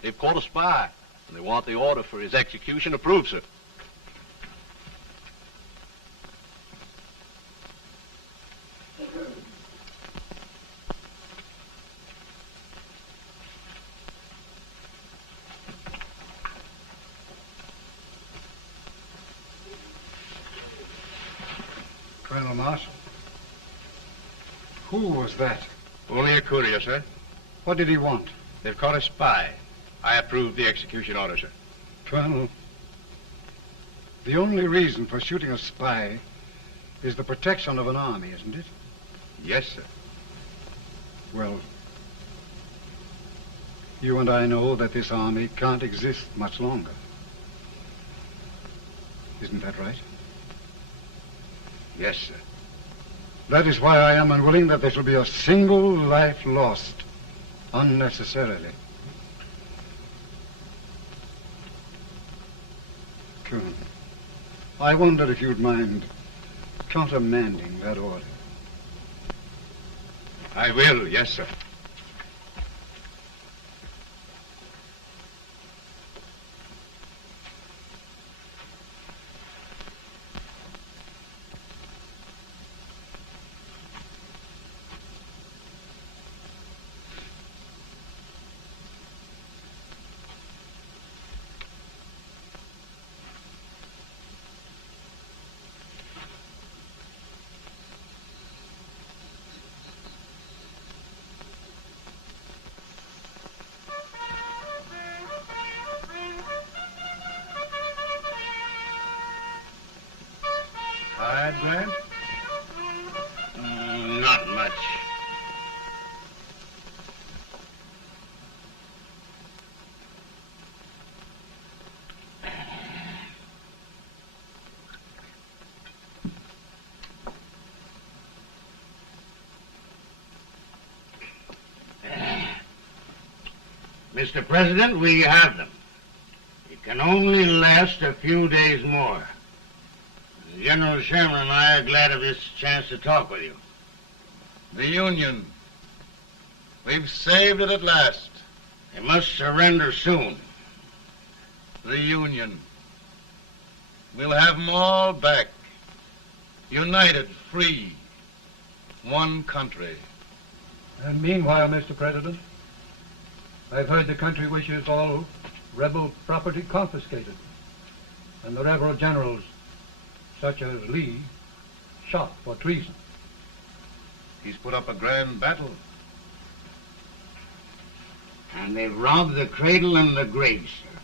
They've caught a spy, and they want the order for his execution approved, sir. Colonel Marshall. Who was that? Only a courier, sir. What did he want? They've caught a spy. I approve the execution order, sir. Colonel, the only reason for shooting a spy is the protection of an army, isn't it? Yes, sir. Well, you and I know that this army can't exist much longer. Isn't that right? Yes, sir. That is why I am unwilling that there shall be a single life lost unnecessarily. Colonel, I wonder if you'd mind countermanding that order. I will, yes, sir. Grant? Not much. Mr. President, we have them. It can only last a few days more. General Sherman and I are glad of this chance to talk with you. The Union. We've saved it at last. They must surrender soon. The Union. We'll have them all back. United, free. One country. And meanwhile, Mr. President, I've heard the country wishes all rebel property confiscated, and the rebel generals, such as Lee, shot for treason. He's put up a grand battle. And they've robbed the cradle and the grave, sir.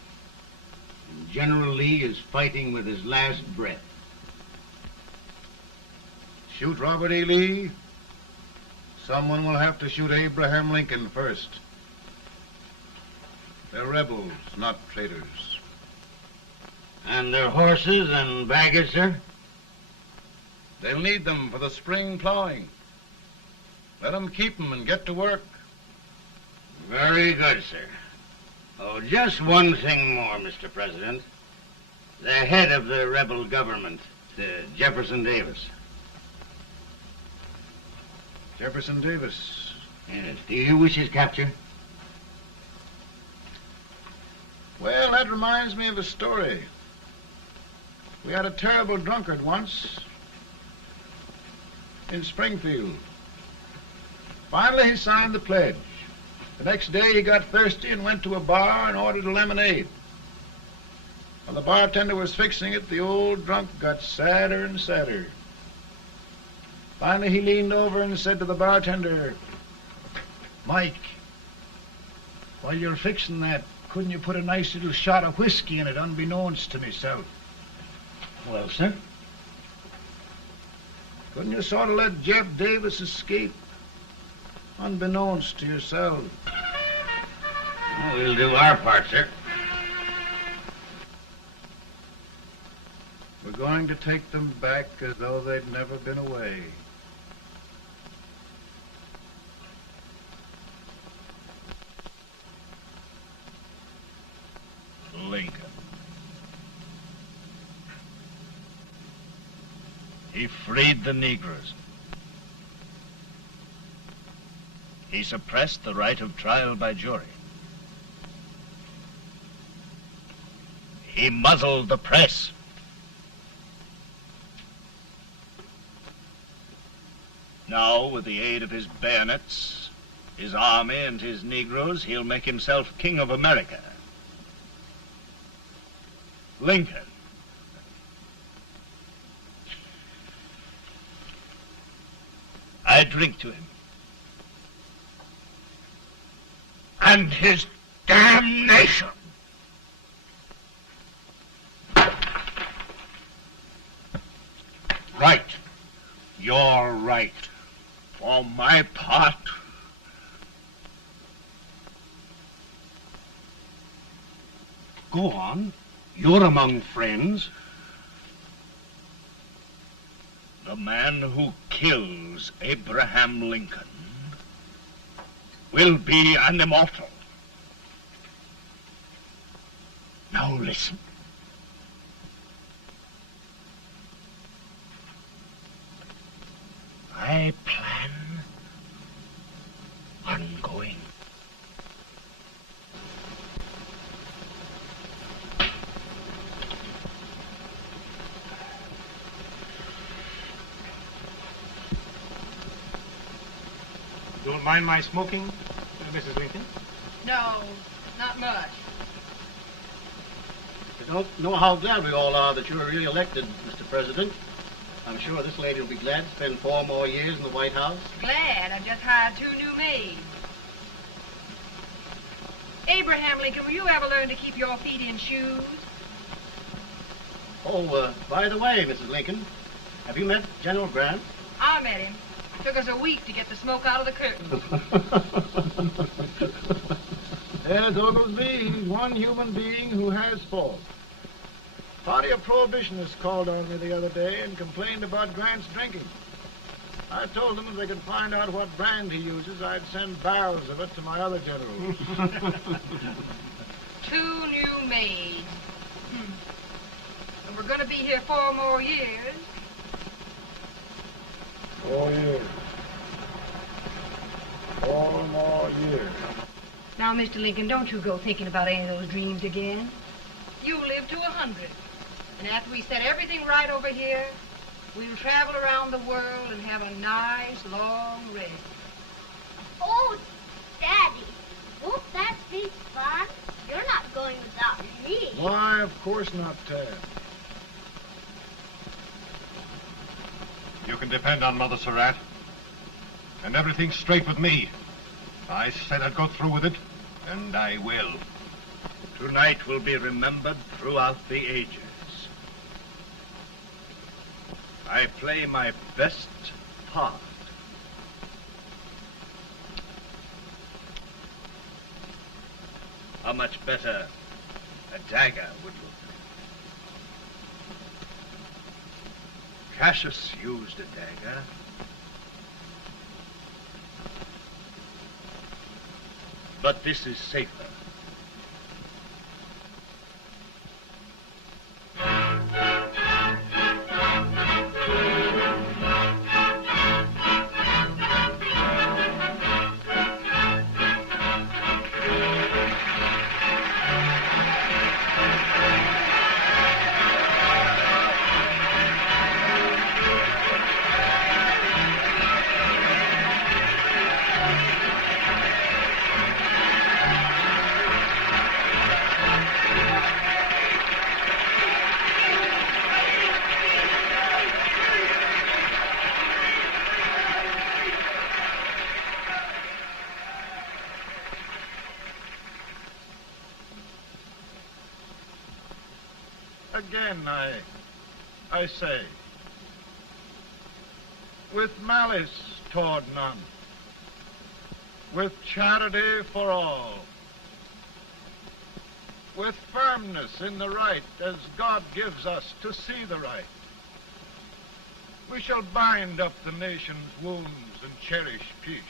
And General Lee is fighting with his last breath. Shoot Robert E. Lee? Someone will have to shoot Abraham Lincoln first. They're rebels, not traitors. And their horses and baggage, sir? They'll need them for the spring plowing. Let them keep them and get to work. Very good, sir. Oh, just one thing more, Mr. President. The head of the rebel government, Jefferson Davis. Jefferson Davis. Yes. Do you wish his capture? Well, that reminds me of a story. We had a terrible drunkard once in Springfield. Finally, he signed the pledge. The next day, he got thirsty and went to a bar and ordered a lemonade. While the bartender was fixing it, the old drunk got sadder and sadder. Finally, he leaned over and said to the bartender, "Mike, while you're fixing that, couldn't you put a nice little shot of whiskey in it, unbeknownst to myself?" Well, sir? Couldn't you sort of let Jeff Davis escape, unbeknownst to yourself? Well, we'll do our part, sir. We're going to take them back as though they'd never been away. Lincoln. He freed the Negroes. He suppressed the right of trial by jury. He muzzled the press. Now, with the aid of his bayonets, his army, and his Negroes, he'll make himself King of America. Lincoln. I drink to him. And his damnation. Right. You're right. For my part, Go on. You're among friends. the man who kills Abraham Lincoln will be an immortal. Now listen. I plan on going. Don't mind my smoking, Mrs. Lincoln? No, not much. I don't know how glad we all are that you were re-elected, Mr. President. I'm sure this lady will be glad to spend 4 more years in the White House. Glad. I've just hired 2 new maids. Abraham Lincoln, will you ever learn to keep your feet in shoes? Oh, by the way, Mrs. Lincoln, have you met General Grant? I met him. Took us a week to get the smoke out of the curtains. As Oglesby, he's one human being who has faults. A party of prohibitionists called on me the other day and complained about Grant's drinking. I told them if they could find out what brand he uses, I'd send barrels of it to my other generals. 2 new maids. And we're going to be here 4 more years. 4 years. 4 more years. Now, Mr. Lincoln, don't you go thinking about any of those dreams again. You live to 100. And after we set everything right over here, we'll travel around the world and have a nice, long rest. Oh, Daddy, won't that be fun? You're not going without me. Why, of course not, Tad. You can depend on Mother Surratt. And everything's straight with me. I said I'd go through with it, and I will. Tonight will be remembered throughout the ages. I play my best part. How much better a dagger would look. Cassius used a dagger. But this is safer. Again, I say, with malice toward none, with charity for all, with firmness in the right as God gives us to see the right, we shall bind up the nation's wounds and cherish peace.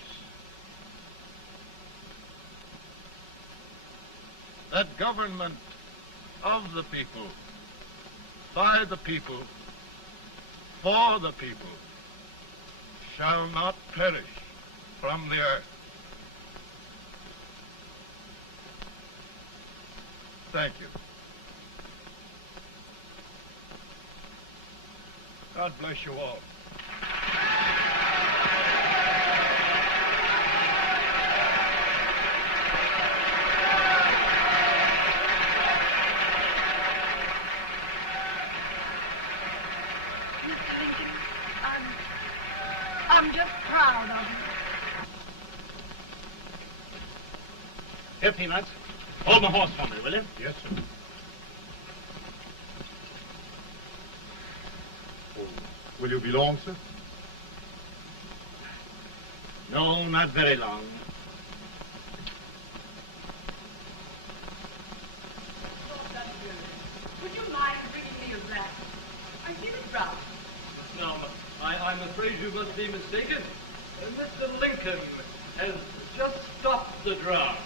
That government of the people, by the people, for the people, shall not perish from the earth. Thank you. God bless you all. I'm just proud of you. Here, Peanuts. Hold my horse for me, will you? Yes, sir. Oh, will you be long, sir? No, not very long. Would you mind bringing me a rat? I feel it rough. No, I'm afraid you must be mistaken. Mr. Lincoln has just stopped the draft.